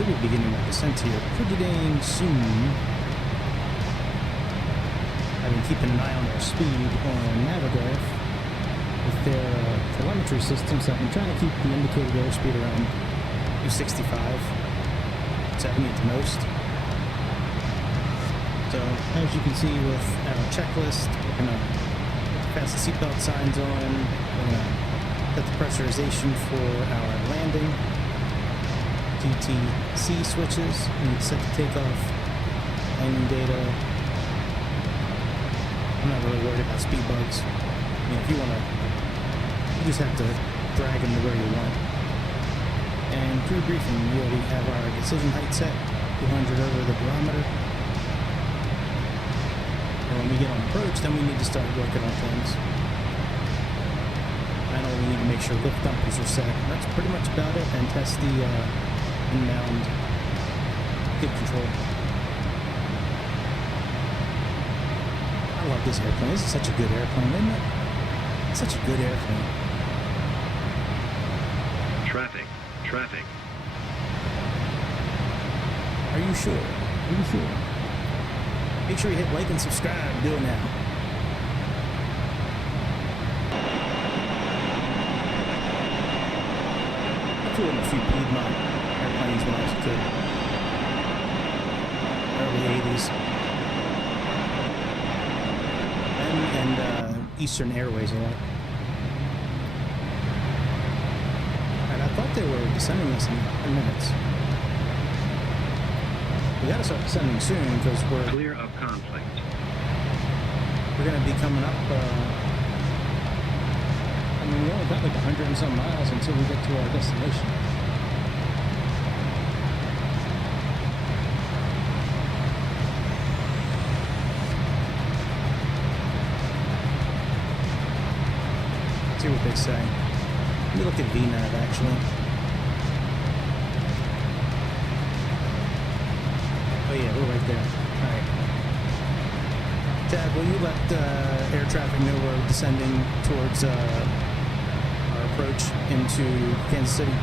should be beginning our descent here pretty dang soon. I've been keeping an eye on their speed on Navigraph with their telemetry systems. I've been trying to keep the indicated airspeed around 265, 70 at the most. So, as you can see with our checklist, we're going to pass the seatbelt signs on. We're going to set the pressurization for our landing. TTC switches. We need to set the takeoff, landing data. I'm not really worried about speed bugs. I mean, if you want to, you just have to drag them to where you want. And crew briefing, we already have our decision height set, 200 over the barometer. And when we get on approach, then we need to start working on things. Finally, we need to make sure lift dumpers are set. That's pretty much about it, and test the inbound skid control. I love this airplane. This is such a good airplane, isn't it? It's such a good airplane. Traffic. Traffic. Are you sure? Are you sure? Make sure you hit like and subscribe. Do it now. I flew in a few Piedmont airplanes when I was a kid. Early 80s. And Eastern Airways a lot. And I thought they were descending us in 10 minutes. We gotta start descending soon because we're Clear of conflict. We're gonna be coming up. I mean, we only got like 100 and some miles until we get to our destination. Let's see what they say. Let me look at VNAV actually. Oh yeah, we're right there. Alright. Chad, will you let air traffic know we're descending towards our approach into Kansas City?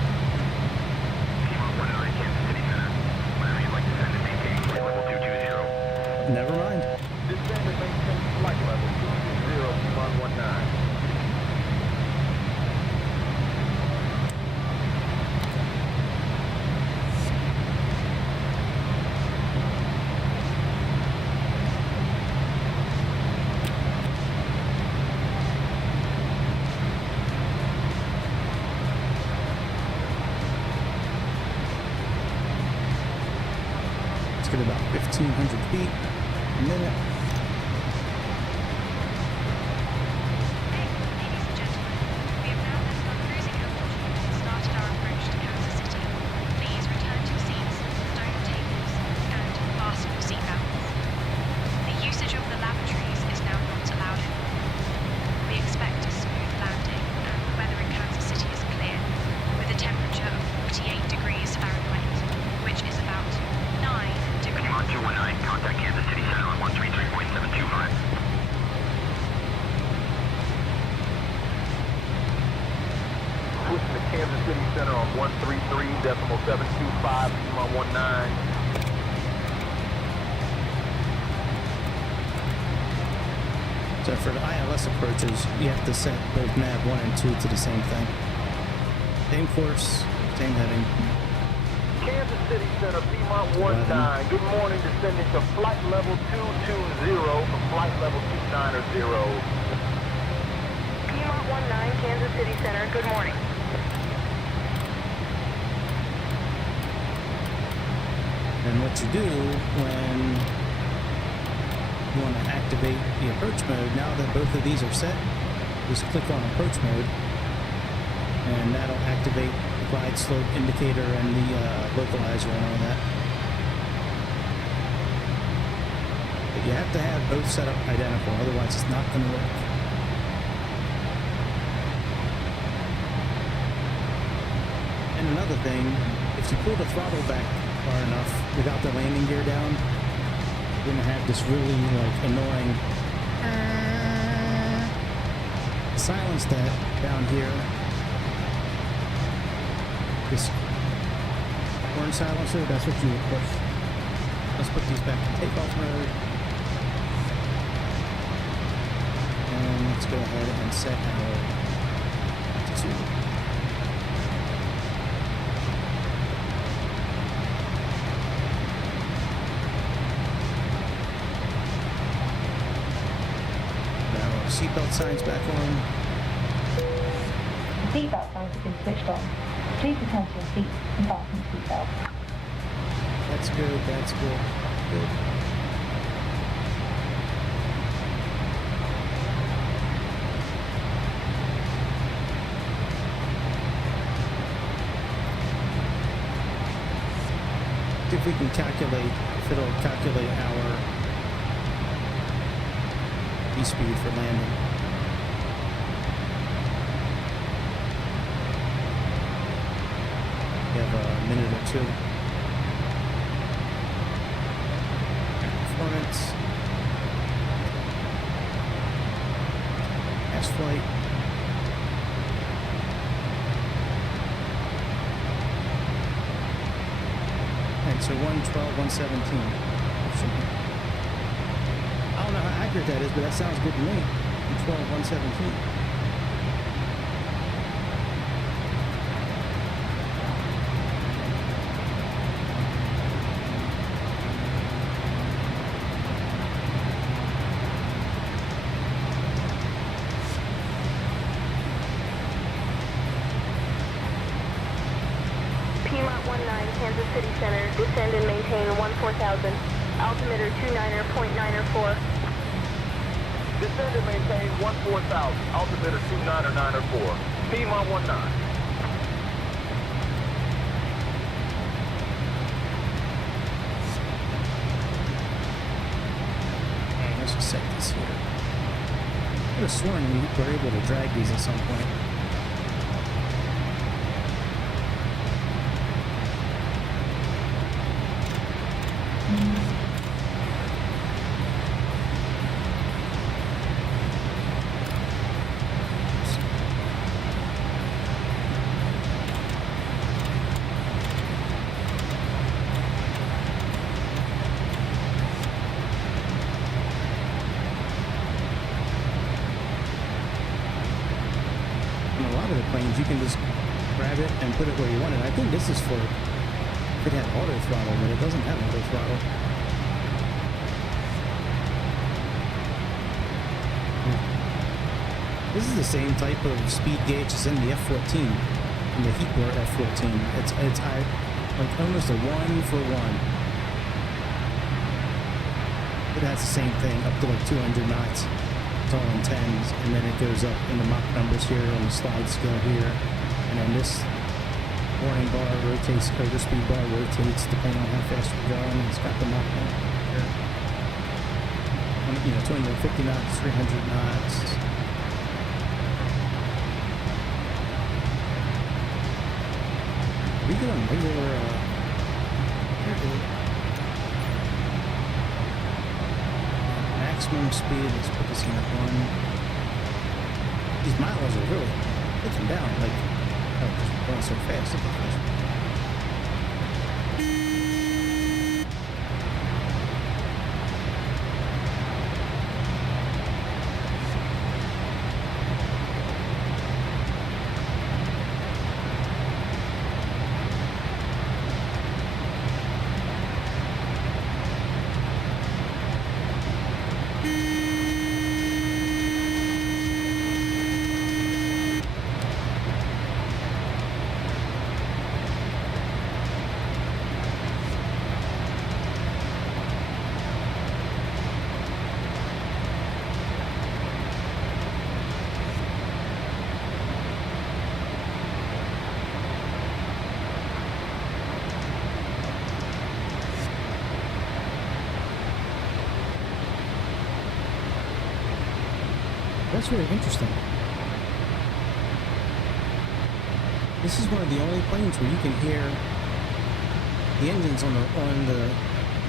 Never mind. Descend and maintain flight level 220, 19. Let's get about 1,500 feet a minute. Ladies and gentlemen, we have now left our cruising altitude and started our approach to Kansas City. Please return to your seats, don't tables, and fasten your seatbelts. The usage of the lavatories is now not allowed anymore. We expect a smooth landing, and the weather in Kansas City is clear, with a temperature of 48 degrees Fahrenheit, which is about 9 degrees. 219, contact Kansas City Center on 133.725. Switching to Kansas City Center on 133.725, Piedmont 19. So for the ILS approaches, you have to set both nav 1 and 2 to the same thing. Same course, same heading. Kansas City Center, Piedmont 19. Good morning, descending to flight level 220 from flight level 290. Piedmont 19, Kansas City Center. Good morning. And what you do when you want to activate the approach mode, now that both of these are set, just click on approach mode, and that'll activate the glide slope indicator and the localizer and all that. But you have to have both set up identical, otherwise it's not going to work. And another thing, if you pull the throttle back far enough without the landing gear down, you're going to have this really annoying silence that down here. This horn turn silencer, that's what you would push. Let's put these back in takeoff mode. And let's go ahead and set our altitude. Now our seatbelt signs back on. Seatbelt signs have been switched on. Please return to your seat and fasten the seatbelt. That's good, that's good. Good. See if we can calculate, if it'll calculate our V-speed for landing. We have a minute or two. Performance. Test flight. Alright, so 112, 117. I don't know how accurate that is, but that sounds good to me. 112, 117. Kansas City Center, descend and maintain 14,000. Altimeter 29er.904. Descend and maintain 14,000. Altimeter 29er.904. Piedmont 19. Alright, let's just set this here. I could have sworn we were able to drag these at some point. You can just grab it and put it where you want it. I think this is for if it had auto throttle, but it doesn't have auto throttle. This is the same type of speed gauge as in the F14, in the heat blur F14. It's like almost a 1-for-1. It has the same thing up to like 200 knots. It's all in tens, and then it goes up in the Mach numbers here on the slide scale here, and then this warning bar rotates, or the speed bar rotates depending on how fast you're going. It's got the Mach number here. 250 knots, 300 knots. We get on regular maximum speed. Let's put this in at 1. These miles are really looking down, like, oh, just going so fast. Look at this. That's really interesting. This is one of the only planes where you can hear the engines on the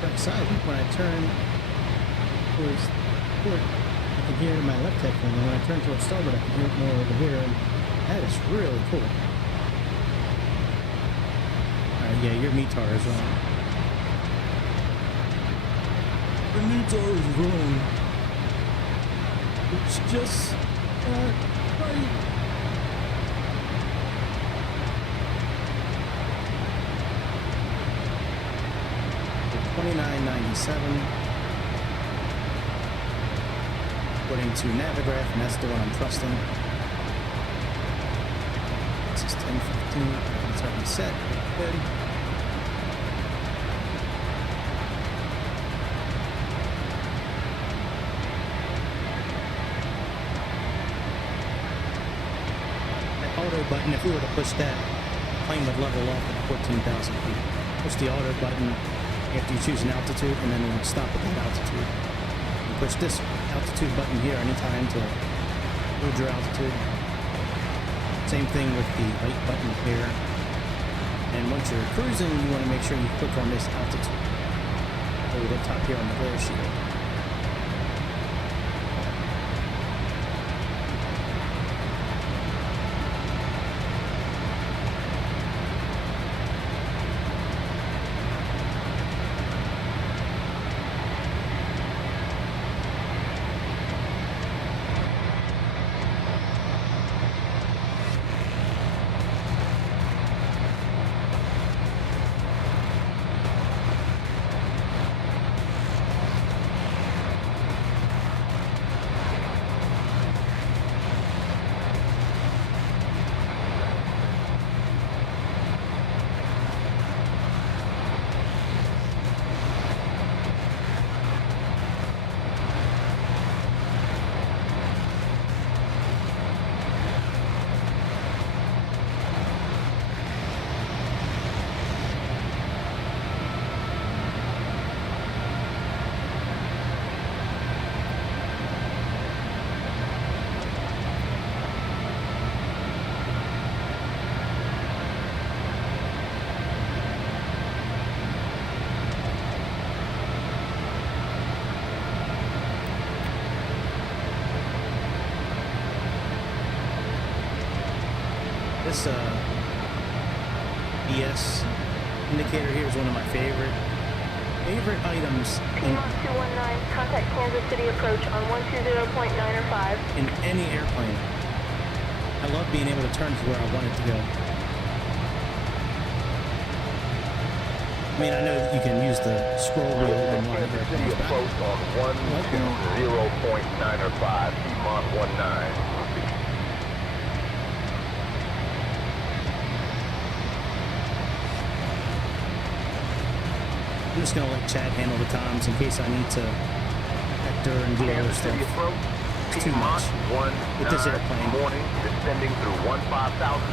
right side. When I turn towards port, I can hear my left headphone, and when I turn towards starboard, I can hear it more over here, and that is really cool. Alright, Yeah, your METAR is wrong. The METAR is wrong. It's just not right. $29.97. According to Navigraph, and that's the one I'm trusting. This is 10:15. It's already set. Good. That auto button, if we were to push that, plane would level off at 14,000 feet. Push the auto button after you choose an altitude, and then it would stop at that altitude. You push this altitude button here anytime to load your altitude. Same thing with the light button here. And once you're cruising, you want to make sure you click on this altitude over the top here on the glare shield. This BS indicator here is one of my favorite items Piedmont 219, contact Kansas City approach on 120.905. in any airplane. I love being able to turn to where I want it to go. I mean, I know that you can use the scroll wheel on one of the Kansas City airplanes, but approach on 120.905, Piedmont 19. I'm just gonna let Chad handle the times in case I need to vector and do other Kansas City stuff. approach, It's too Piedmont much with this 19 airplane. morning, descending through 15,000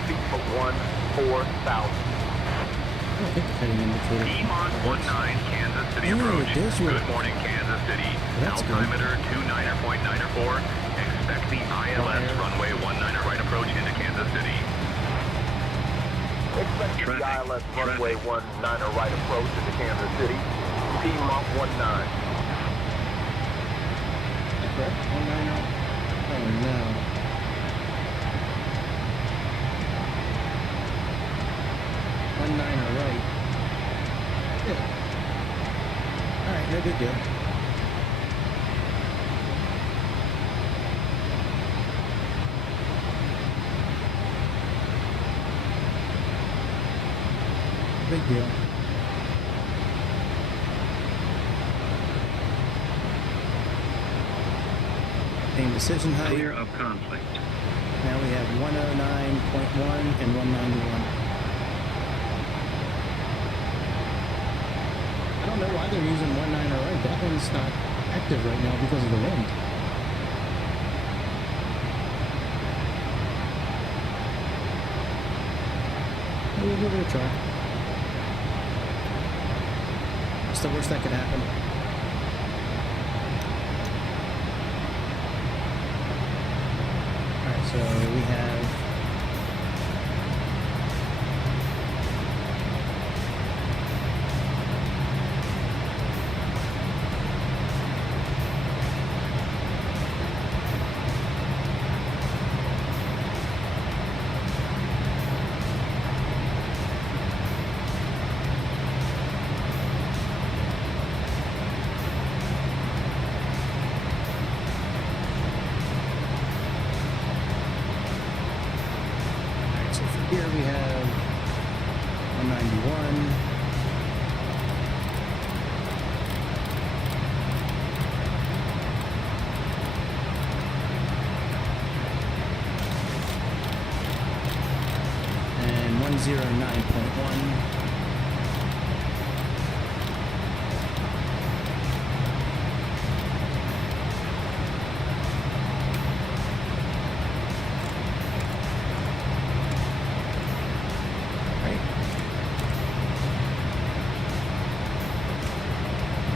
feet for 14,000. I don't think the heading indicator. Piedmont 19, Kansas City Oh, approach. it does work. Good morning, Kansas City. That's good. Altimeter 29.904. Expect the ILS runway 19 right approach into Kansas City. Expect the ILS runway 19 right approach into Kansas City. Piedmont 19. Correct? 19. Oh no. One niner right. Yeah. Alright, no big deal. Big deal. Same decision height. Clear of conflict. Now we have 109.1 and 191. I don't know why they're using 19 right. That one's not active right now because of the wind. We'll give it a try. What's the worst that could happen? Alright, so we have 109.1.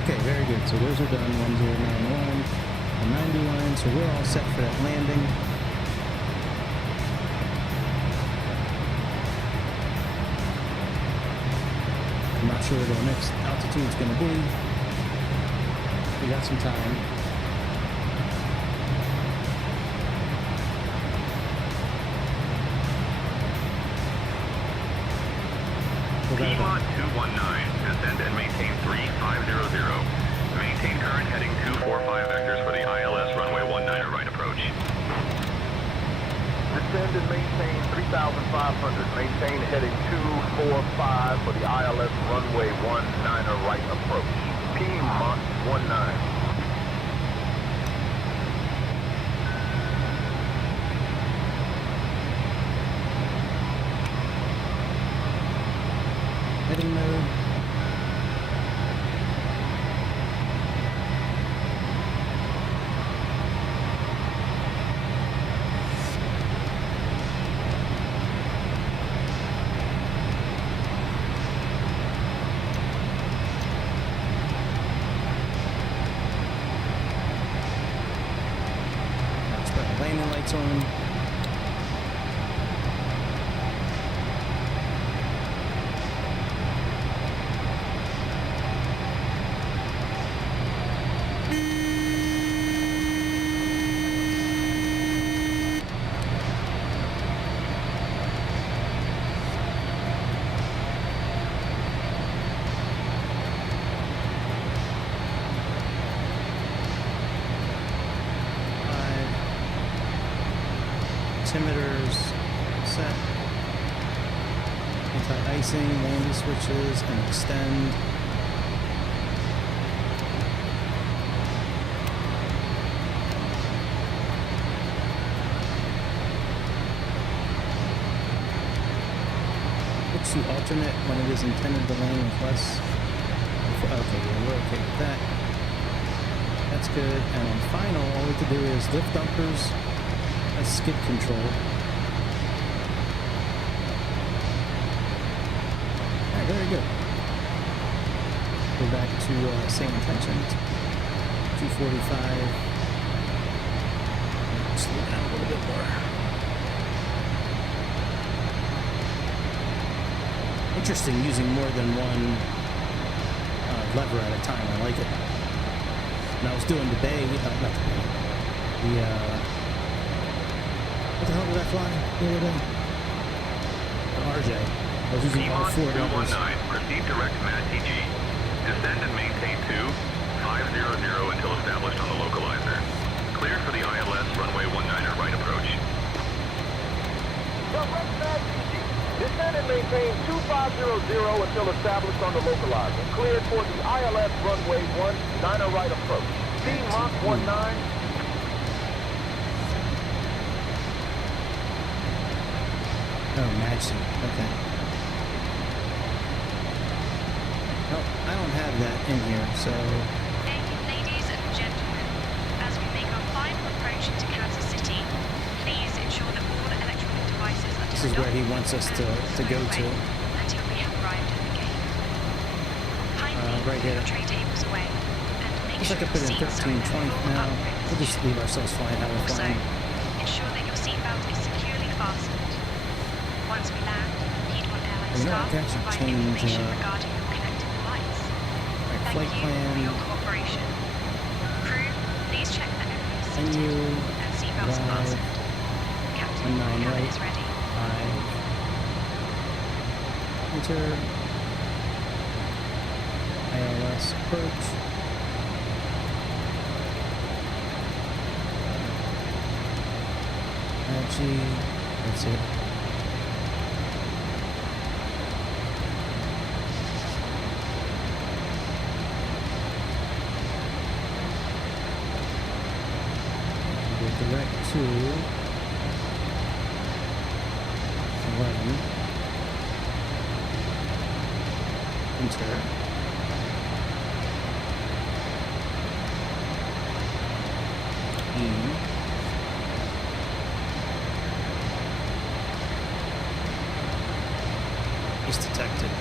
Okay, very good. So those are done. 1091, 91. So we're all set for that landing. I'm not sure where the next altitude is going to be. We got some time. Piedmont 219, descend and maintain 3500. Maintain current heading 245 vectors for the ILS runway 19 right approach. Descend and maintain 3,500. Maintain heading 245 for the ILS runway 19 right approach. Piedmont 19. Heading mode. Let's put the landing lights on. Altimeters set, anti-icing, landing switches, and extend. Switch to alternate when it is intended to land with less. Okay, yeah, we're okay with that. That's good. And then final, all we have to do is lift dumpers. That's skid control. Alright, very good. Go back to Sayintentions. 245. Slow down a little bit more. Interesting using more than one lever at a time. I like it. When I was doing the bay, not the bay, what the hell did I fly the other day? RJ. I was using all four levers. 219, proceed direct MAD TG. Descend and maintain 2500 until established on the localizer. Cleared for the ILS runway 19 right approach. Direct MAD TG. Descend and maintain 2500 until established on the localizer. Cleared for the ILS runway 19 right approach. Piedmont 19. Oh, magic. Okay. Well, I don't have that in here, so... Hey, ladies and gentlemen, as we make our final approach into Kansas City, please ensure that all electronic devices are This is where he wants us to go to. until we have arrived at the gate. Kindly right here. put your tray tables away and make Looks sure like I put your in seats are 1320 full now. upright We'll just leave ourselves flying how we're Also, flying. ensure that your seatbelt is securely fastened. Once we land, Piedmont Airlines You know, I staff can will actually provide change, information regarding your connecting flights. Right, Thank flight you plan, for your cooperation. Crew, please check that everyone is seated menu, and seatbelts drive, fastened. Captain, 19 cabin right, is ready. 5, enter, ILS approach, that's it. Direct to 11. Enter. Is detected.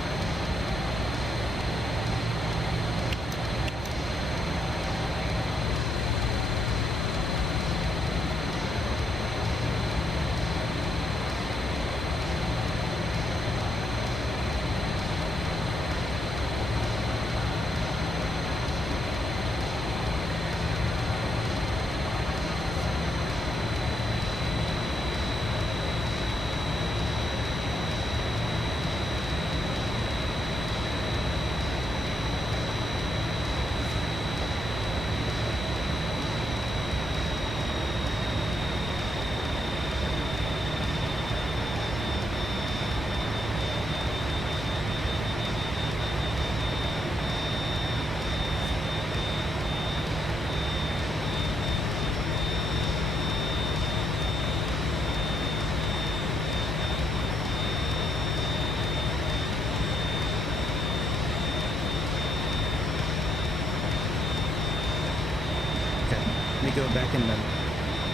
Let me go back in the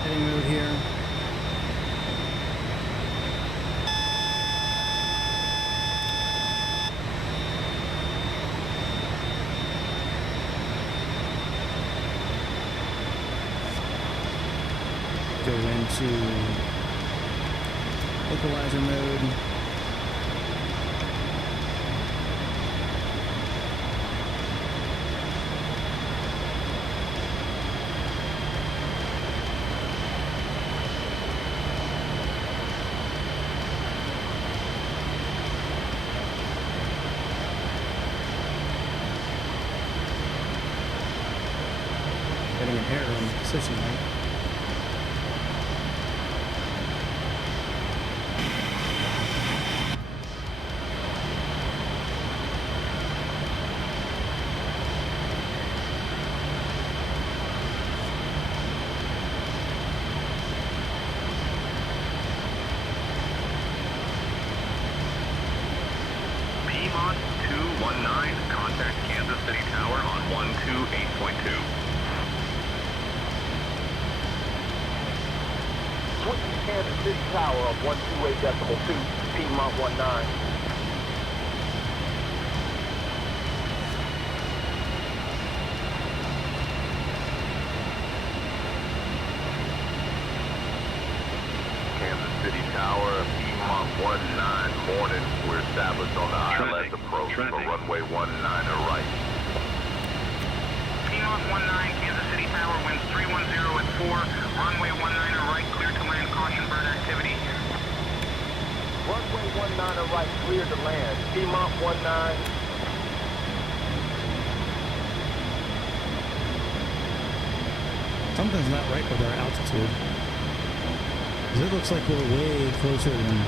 heading mode here. Go into equalizer mode. Getting an error on the position light. Piedmont 219, contact Kansas City Tower on 128.2. Switching to Kansas City Tower of 128.2, Piedmont 19. Kansas City Tower, Piedmont 19, morning. We're established on the ILS approach for runway 19 right. Piedmont 19, Kansas City Tower, winds 310 at 4, runway 19 right, clear to land, caution bird activity. Runway 19 right, clear to land. Piedmont 19. Something's not right with our altitude. 'Cause it looks like we're way closer than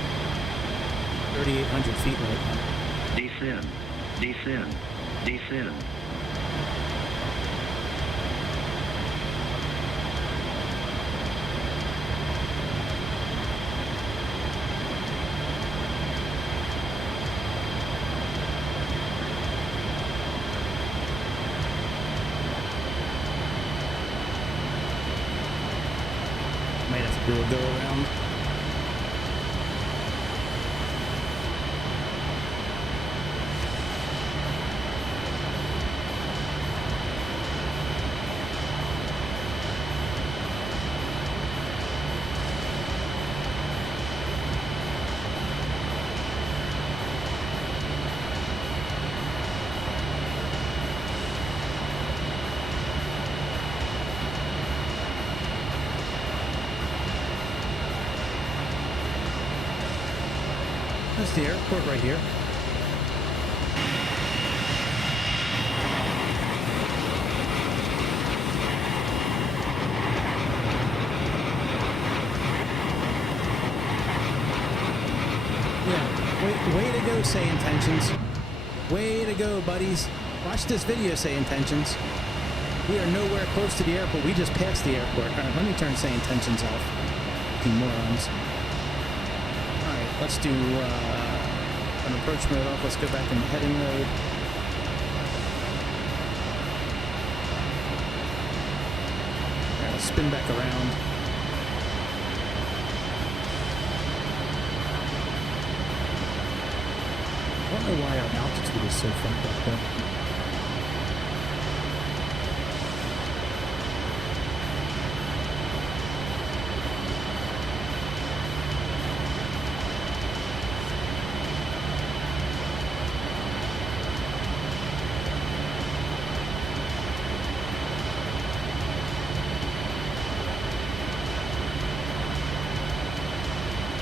3,800 feet right now. Descend. Descend. Descend. Might have to do a go around. That's the airport right here. Yeah, way to go, Sayintentions. Way to go, buddies. Watch this video, Sayintentions. We are nowhere close to the airport. We just passed the airport. All right, let me turn Sayintentions off. You morons. Let's do an approach mode off. Let's go back in heading mode. spin back around. I don't know why our altitude is so fucked up though.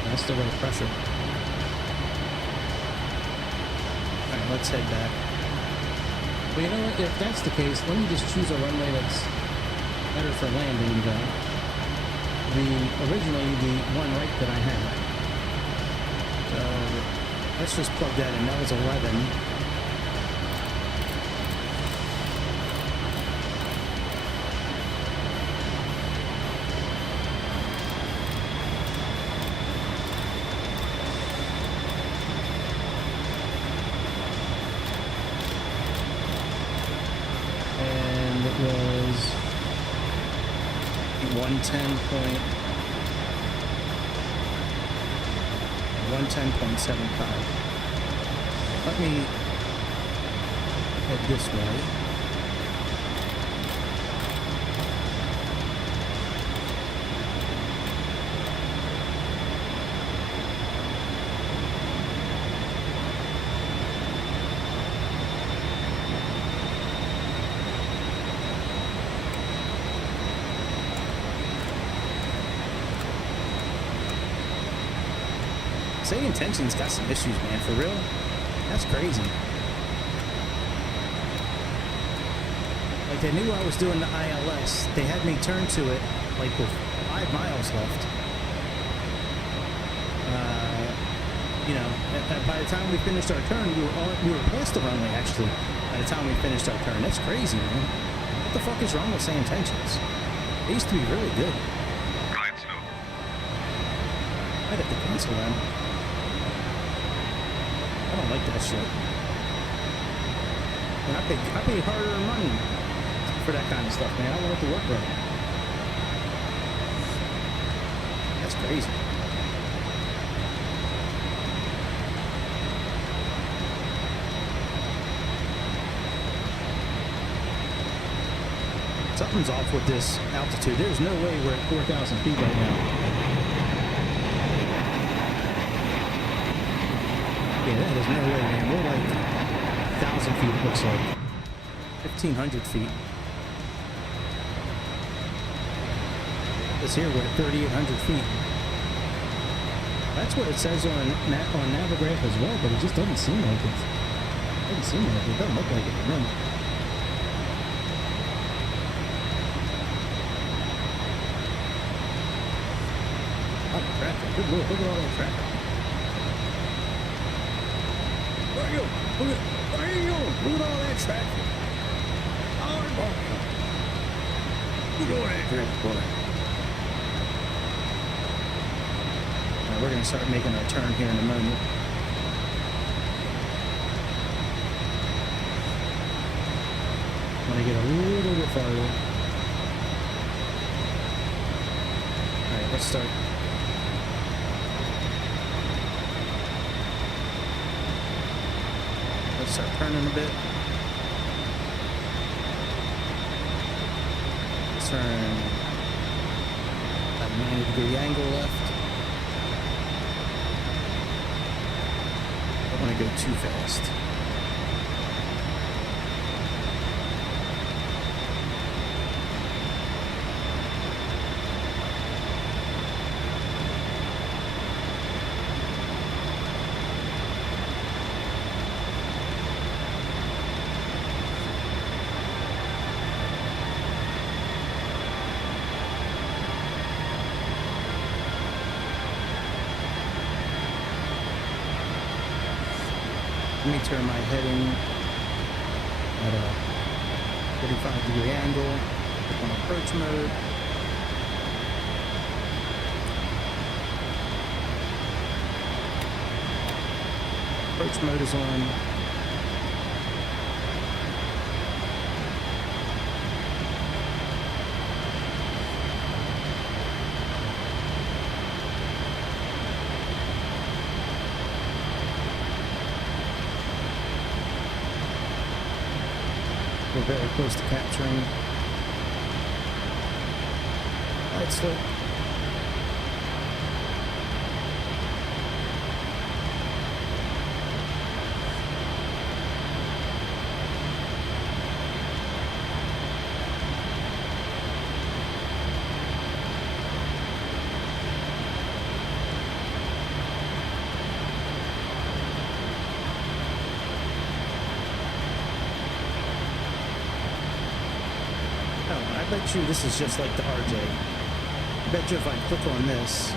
That's the right pressure. Alright, let's head back. Well, you know what? If that's the case, let me just choose a runway that's better for landing than originally the one right that I had. So let's just plug that in. That was 11. Was 110.75. Let me head this way. Sayintentions got some issues, man. For real? That's crazy. Like, they knew I was doing the ILS. They had me turn to it, like, with 5 miles left. You know, by the time we finished our turn, we were past the runway, actually, by the time we finished our turn. That's crazy, man. What the fuck is wrong with Sayintentions? They used to be really good. I'd have to cancel them. I don't like that shit. And I pay hard-earned money for that kind of stuff, man. I want it to work right. That's crazy. Something's off with this altitude. There's no way we're at 4,000 feet right now. Yeah, that is no way, man. We're like 1,000 feet, it looks like. 1,500 feet. This here, we're at 3,800 feet. That's what it says on Navigraph as well, but it just doesn't seem like it. It doesn't seem like it. It doesn't look like it to me. Traffic. Good lord, look at all that traffic. Where are you? Look at all that traffic. Look at all that traffic, boy. Alright, we're gonna start making our turn here in a moment. I'm gonna get a little bit farther. Alright, let's start. Let's start turning a bit. Let's turn at a 90-degree angle left. I don't want to go too fast. Let me turn my heading at a 45-degree angle, click on approach mode. Approach mode is on. We're very close to capturing. Light slope. I bet you this is just like the RJ. I bet you if I click on this,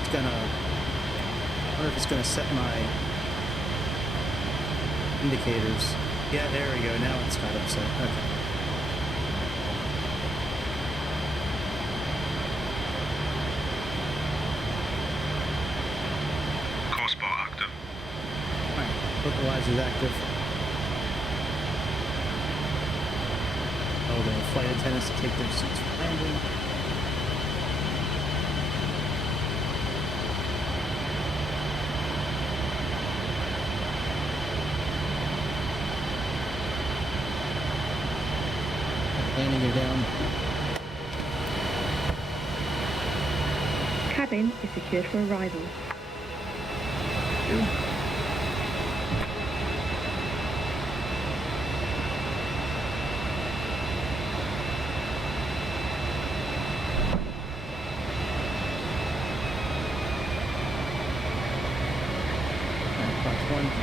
it's gonna, I wonder if it's gonna set my indicators. Yeah, there we go. Now it's got upset. Okay. Course bar active. Alright, localizer's active. Oh, the flight attendants to take their seats for landing. Landing gear down. Cabin is secured for arrival.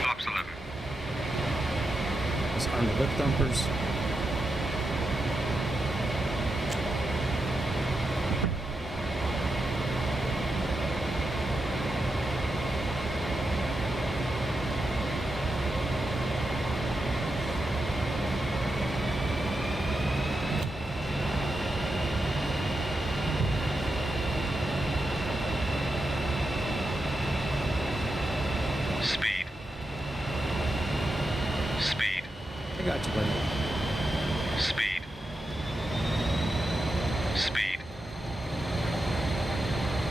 Flaps 11. Disarm the lip dumpers. Speed. Speed. I got you, buddy. Speed. Speed.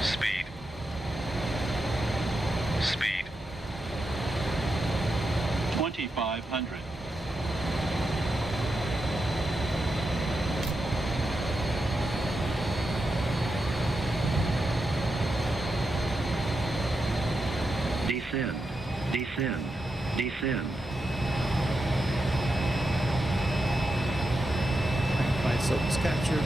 Speed. Speed. 2500. Descend. Descend. Descend. Flight slope is captured.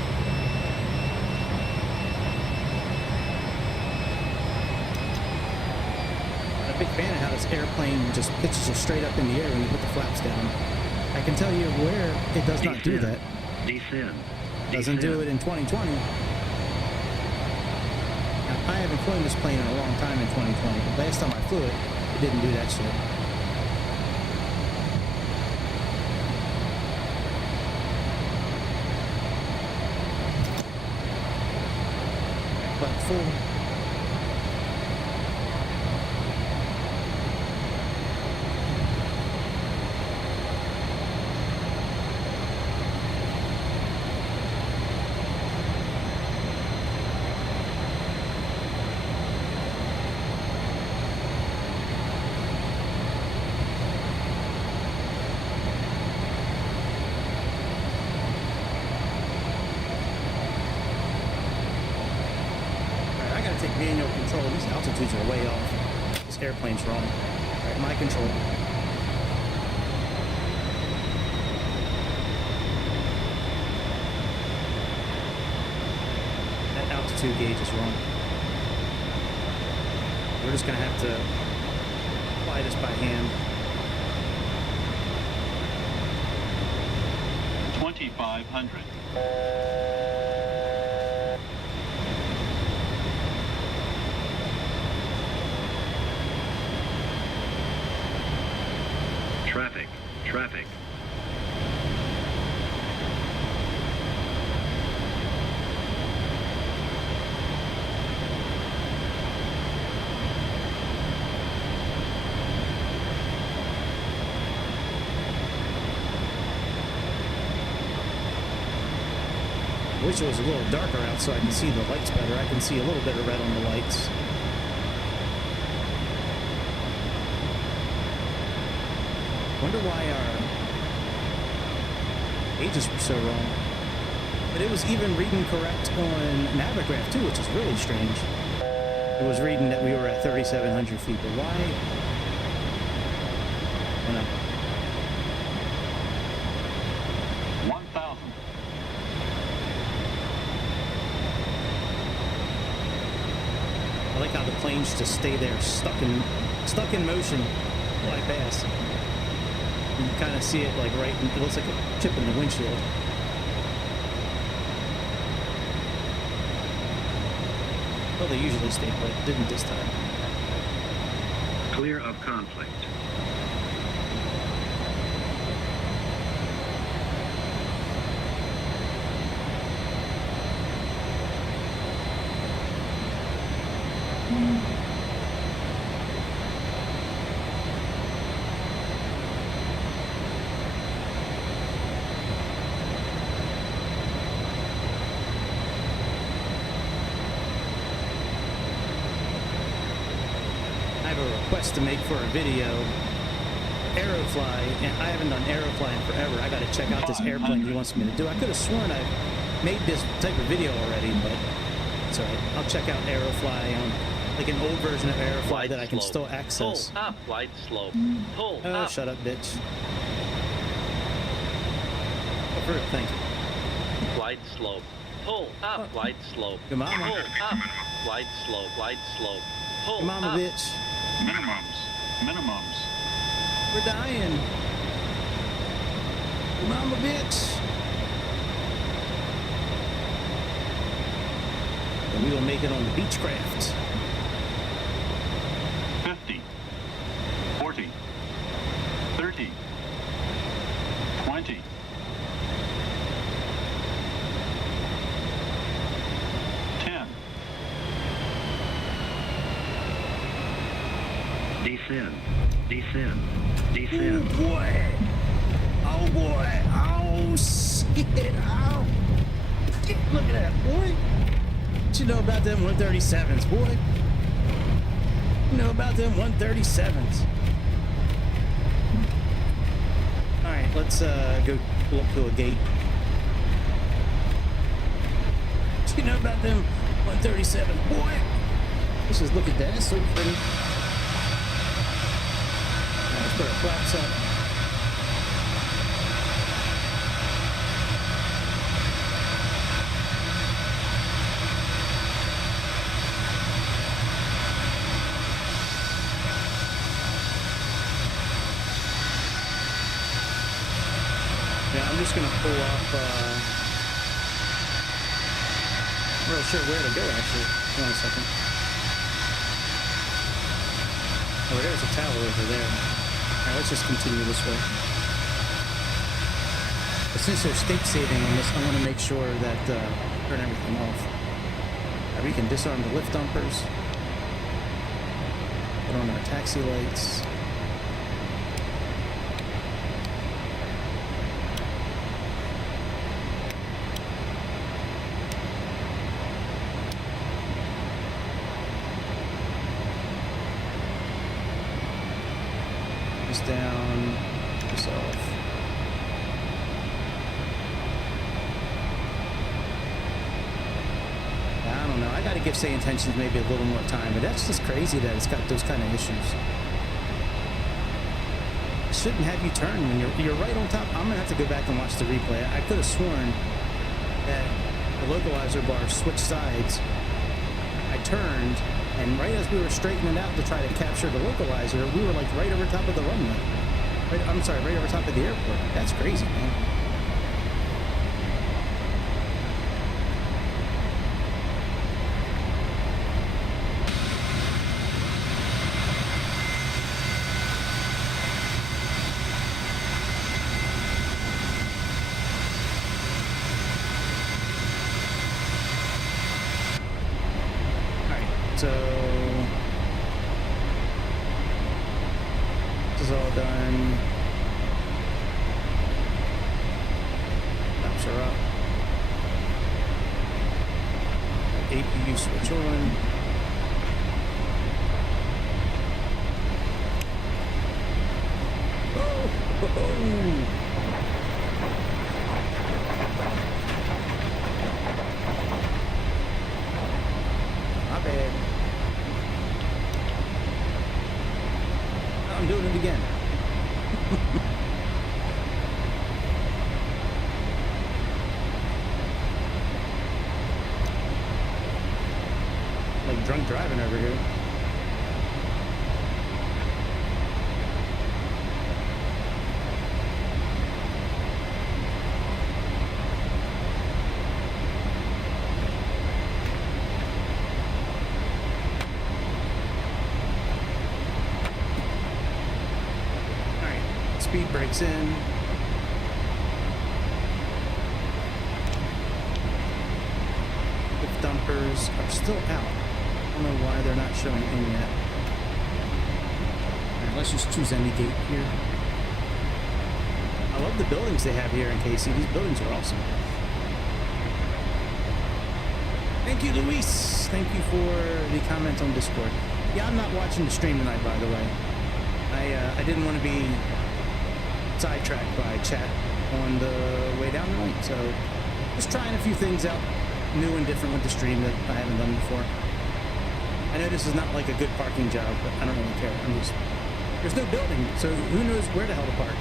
I'm a big fan of how this airplane just pitches you straight up in the air when you put the flaps down. I can tell you where it does not do that. Descend. Doesn't do it in 2020. Now, I haven't flown this plane in a long time in 2020, but last time I flew it, it didn't do that shit. But full. Take manual control. These altitudes are way off. This airplane's wrong. Alright, my control. That altitude gauge is wrong. We're just gonna have to apply this by hand. 2500. Traffic. Traffic. I wish it was a little darker out so I can see the lights better. I can see a little bit of red on the lights. Wonder why gauges were so wrong. But it was even reading correct on Navigraph too, which is really strange. It was reading that we were at 3,700 feet, but why? I don't know. 1,000. I like how the planes just stay there, stuck in motion while I pass. You can kind of see it like right, it looks like a chip in the windshield. Well, they usually stay put, didn't this time. Clear of conflict. To make for a video, Aerofly, and I haven't done Aerofly in forever. I got to check out this airplane he wants me to do. I could have sworn I made this type of video already, but it's alright. I'll check out Aerofly on like an old version of Aerofly Glide that I can slope. still access. Pull up, glide slope. Pull Oh, up. shut up, bitch. Oh, for it, thank you. Glide slope. Pull up, glide slope. Your mama. Pull up, glide slope, glide slope. Pull Your mama, up. bitch. Minimums. We're dying. Your mama, bitch. And we gonna make it on the Beechcraft. 50. 40. 30. 20. 10. Descend. Descend. Descend. Oh boy! Oh boy! Oh shit! Oh! Look at that, boy! What you know about them 137s, boy? You know about them 137s. Alright, let's go pull up to a gate. What you know about them 137s, boy? Let's just look at that, it's so pretty. Let's put our flaps up. Yeah, I'm just gonna pull off, I'm not real sure where to go actually. Hold on a second. Oh, there's a tower over there. Alright, let's just continue this way. But since there's state saving on this, I want to make sure that turn everything off. We can disarm the lift dumpers. Put on our taxi lights. Down, this off. I don't know. I got to give Sayintentions maybe a little more time, but that's just crazy that it's got those kind of issues. It shouldn't have you turn when you're right on top. I'm gonna have to go back and watch the replay. I could have sworn that the localizer bar switched sides. I turned. And right as we were straightening out to try to capture the localizer, we were like right over top of the runway. I'm sorry, right over top of the airport. That's crazy, man. So this is all done. Laps are up. APU switch on. Oh. drunk driving over here. Alright, speed brakes in. Dumpers are still out. I don't know why they're not showing in yet. Alright, let's just choose any gate here. I love the buildings they have here in KC. These buildings are awesome. Thank you, Luis. Thank you for the comment on Discord. Yeah, I'm not watching the stream tonight, by the way. I didn't want to be sidetracked by chat on the way down tonight, so just trying a few things out. New and different with the stream that I haven't done before. I know this is not like a good parking job, but I don't really care. I'm just... There's no building, so who knows where the hell to park.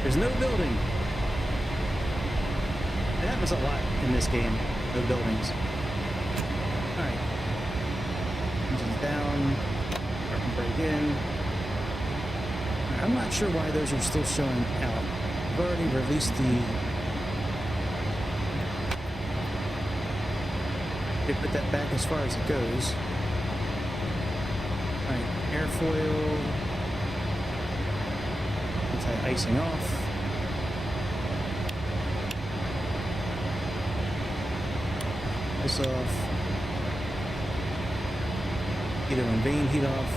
There's no building. It happens a lot in this game. No buildings. Alright. Engines down. Parking brake in. Right, I'm not sure why those are still showing out. I've already released the... They put that back as far as it goes. Alright, airfoil. Anti-icing off. Ice off. Heater and vane heat off.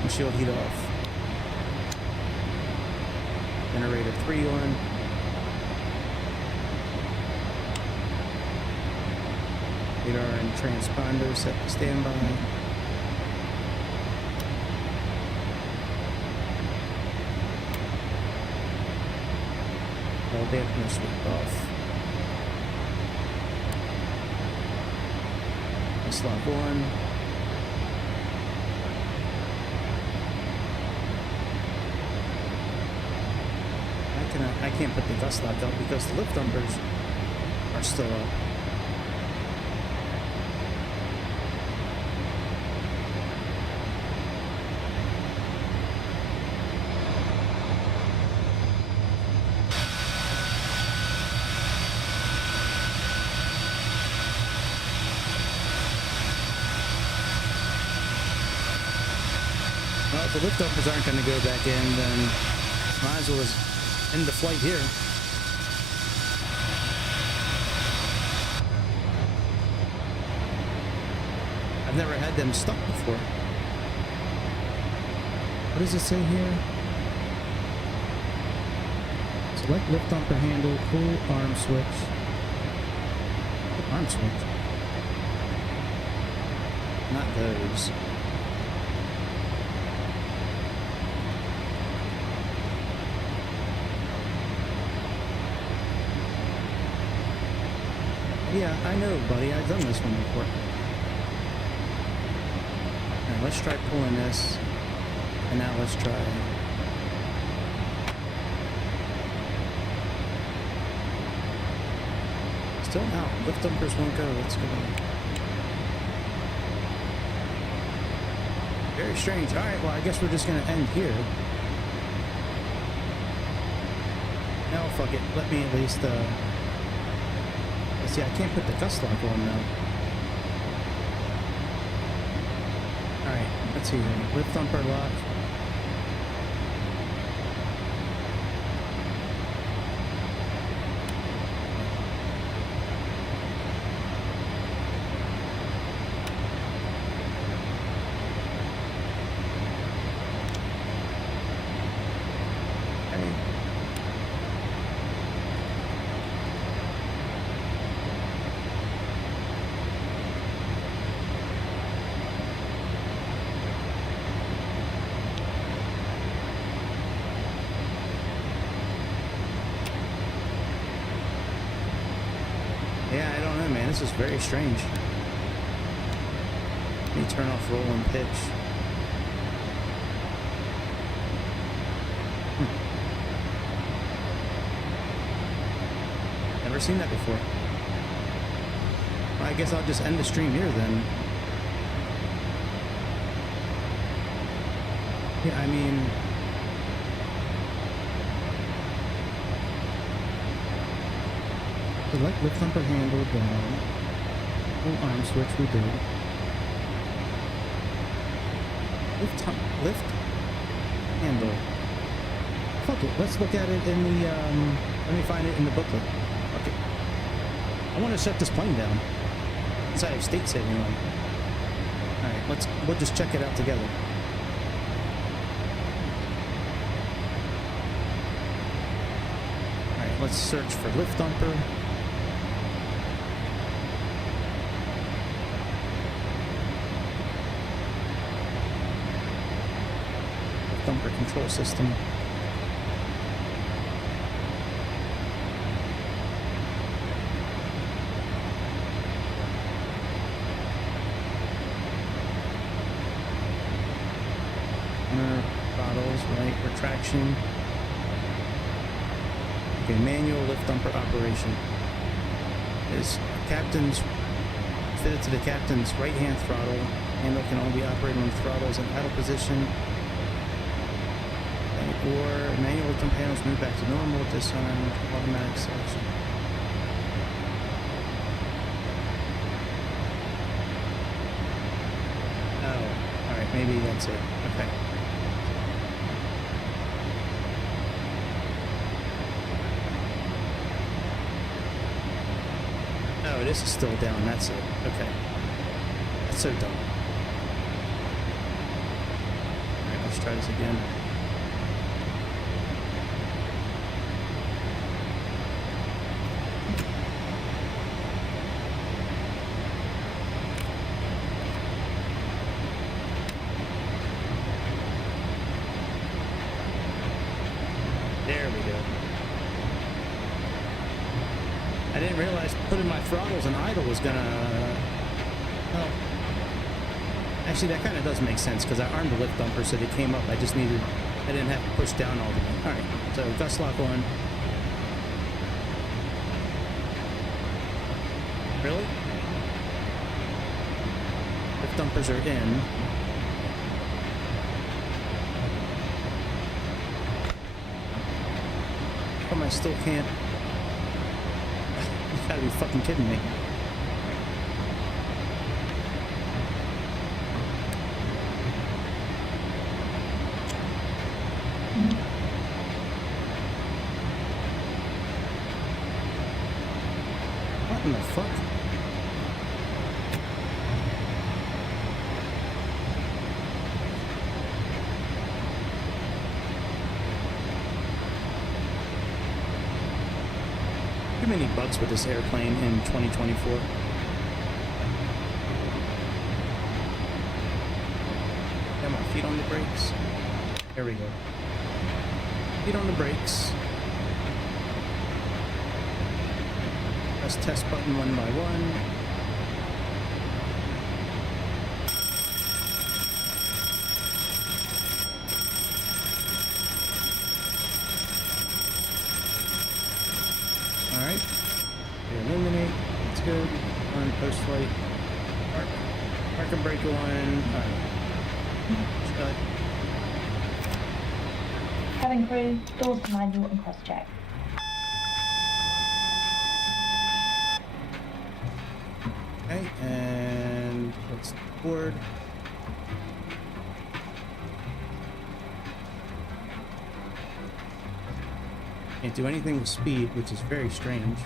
Windshield heat off. Generator 3 on. Radar and transponder set to standby. All dampener switched off. Slot 1. I can't put the gust lock up because the lift dumpers are still up. Well, if the lift dumpers aren't going to go back in, then might as well just end the flight here. I've never had them stuck before. What does it say here? Select lift dumper handle, pull arm switch. Arm switch? Not those. Yeah, I know, buddy. I've done this one before. Alright, let's try pulling this. And now let's try... Still out. Lift dumpers won't go. Let's go. Very strange. Alright, well, I guess we're just going to end here. No, fuck it. Let me at least, see, I can't put the gust lock on now. Alright, let's see here. Lift dumper lock. Yeah, I don't know, man. This is very strange. Let me turn off roll and pitch. And seen that before. Well, I guess I'll just end the stream here then. Yeah, I mean... Select lift bumper handle down. Full arm switch we did. Lift handle. Fuck it, let's look at it in the, let me find it in the booklet. Okay. I want to shut this plane down. Since I have state saving on. Alright, we'll just check it out together. Alright, let's search for lift dumper. Lift dumper control system. Right, retraction. Okay, manual lift dumper operation. Is captain's fitted to the captain's right hand throttle. Handle can only be operated when throttles in idle position. Or manual lift dumper handles move back to normal, disarm, automatic selection. Oh, alright, maybe that's it. Okay. Oh, this is still down, that's it. Okay. That's so dumb. Alright, let's try this again. There we go. I didn't realize putting my throttles in idle was gonna... Well, actually that kind of does make sense because I armed the lift dumper so they came up. I didn't have to push down all the way. Alright, so gust lock on. Really? Lift dumpers are in. How come I still can't... You gotta be fucking kidding me. What in the fuck? Too many bugs with this airplane in 2024. Got my feet on the brakes. There we go. Feet on the brakes. Press test button one by one. Alright. Eliminate. That's good. On post flight. Park and brake one. Shut. Cabin crew, doors to manual and cross check. Okay, and let's board. Can't do anything with speed, which is very strange.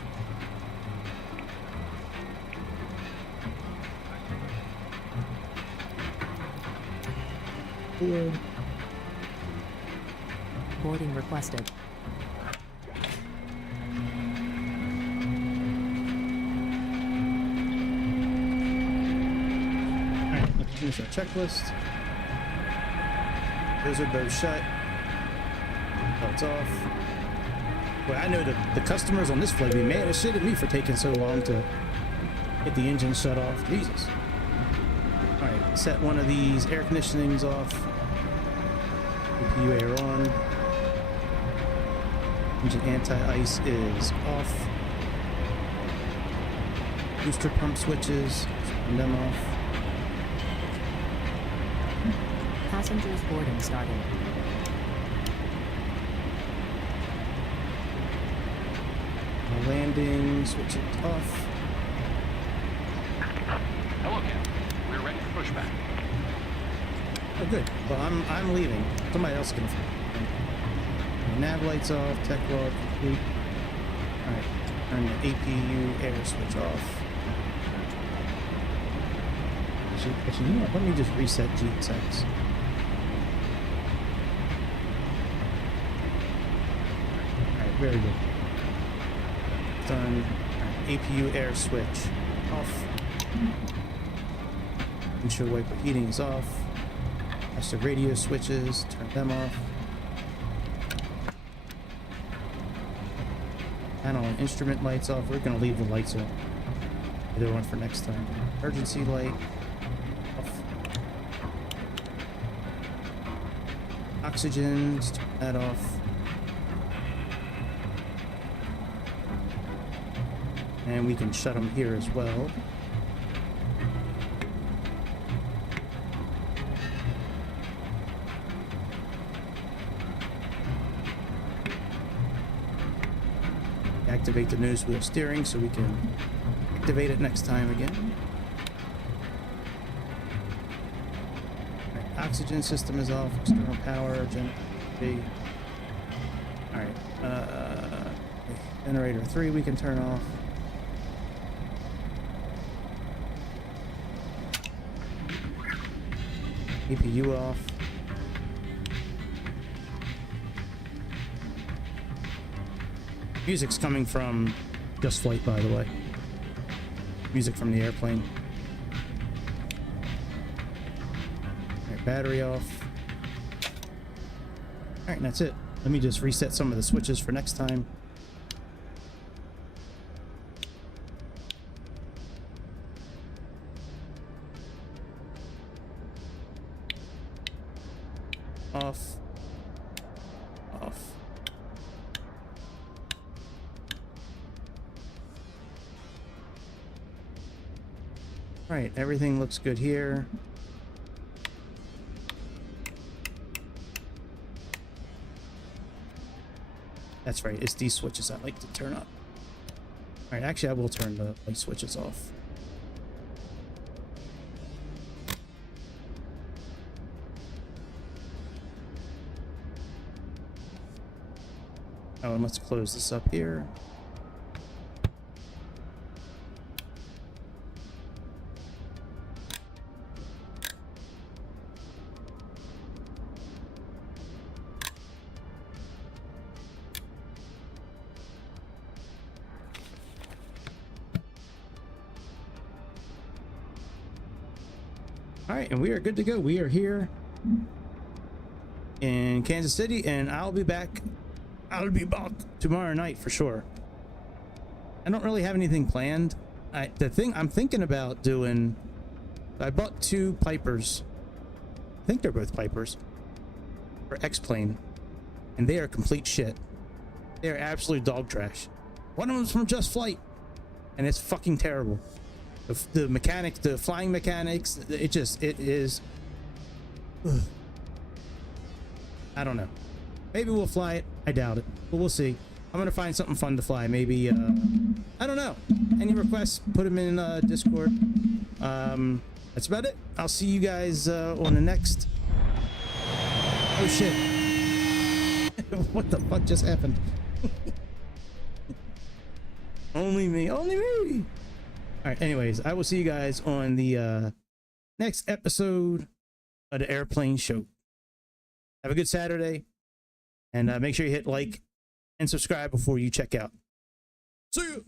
Board. Boarding requested. Alright, let's finish our checklist. Those are both shut. Belts off. Well, I know the customers on this flight be mad as shit at me for taking so long to get the engine shut off. Jesus. Alright, set one of these air conditionings off. APU air on. Engine anti-ice is off. Booster pump switches, turn them off. Passengers boarding started. Landing, switch it off. Hello, Captain. We're ready for pushback. Oh, good. Well, I'm leaving. Somebody else can. Nav lights off. Tech log complete. All right. Turn the APU air switch off. Actually, you know what? Let me just reset GSX. All right. Very good. Done. Right, APU air switch off. Windshield wiper heating is off. That's the radio switches. Turn them off. Panel and instrument lights off. We're gonna leave the lights on. Either one for next time. Emergency light off. Oxygens. Turn that off. And we can shut them here as well. Activate the nose wheel steering so we can activate it next time again. Right, oxygen system is off. External power. Alright. Generator 3 we can turn off. APU off. Music's coming from Just Flight, by the way. Music from the airplane. Alright, battery off. Alright, and that's it. Let me just reset some of the switches for next time. Off. Off. Right, everything looks good here. That's right, it's these switches I like to turn up. Alright, actually I will turn the light switches off. Oh, and let's close this up here. All right, and we are good to go. We are here in Kansas City, and I'll be back tomorrow night for sure. I don't really have anything planned. The thing I'm thinking about doing, I bought 2 Pipers. I think they're both Pipers for X-Plane, and they are complete shit. They are absolute dog trash. One of them's from Just Flight, and it's fucking terrible. The mechanics, the flying mechanics, it is. Ugh. I don't know. Maybe we'll fly it. I doubt it, but we'll see. I'm gonna find something fun to fly. Maybe I don't know. Any requests? Put them in Discord. That's about it. I'll see you guys on the next. Oh shit! What the fuck just happened? Only me. Only me. All right. Anyways, I will see you guys on the next episode of the Airplane Show. Have a good Saturday. And make sure you hit like and subscribe before you check out. See you.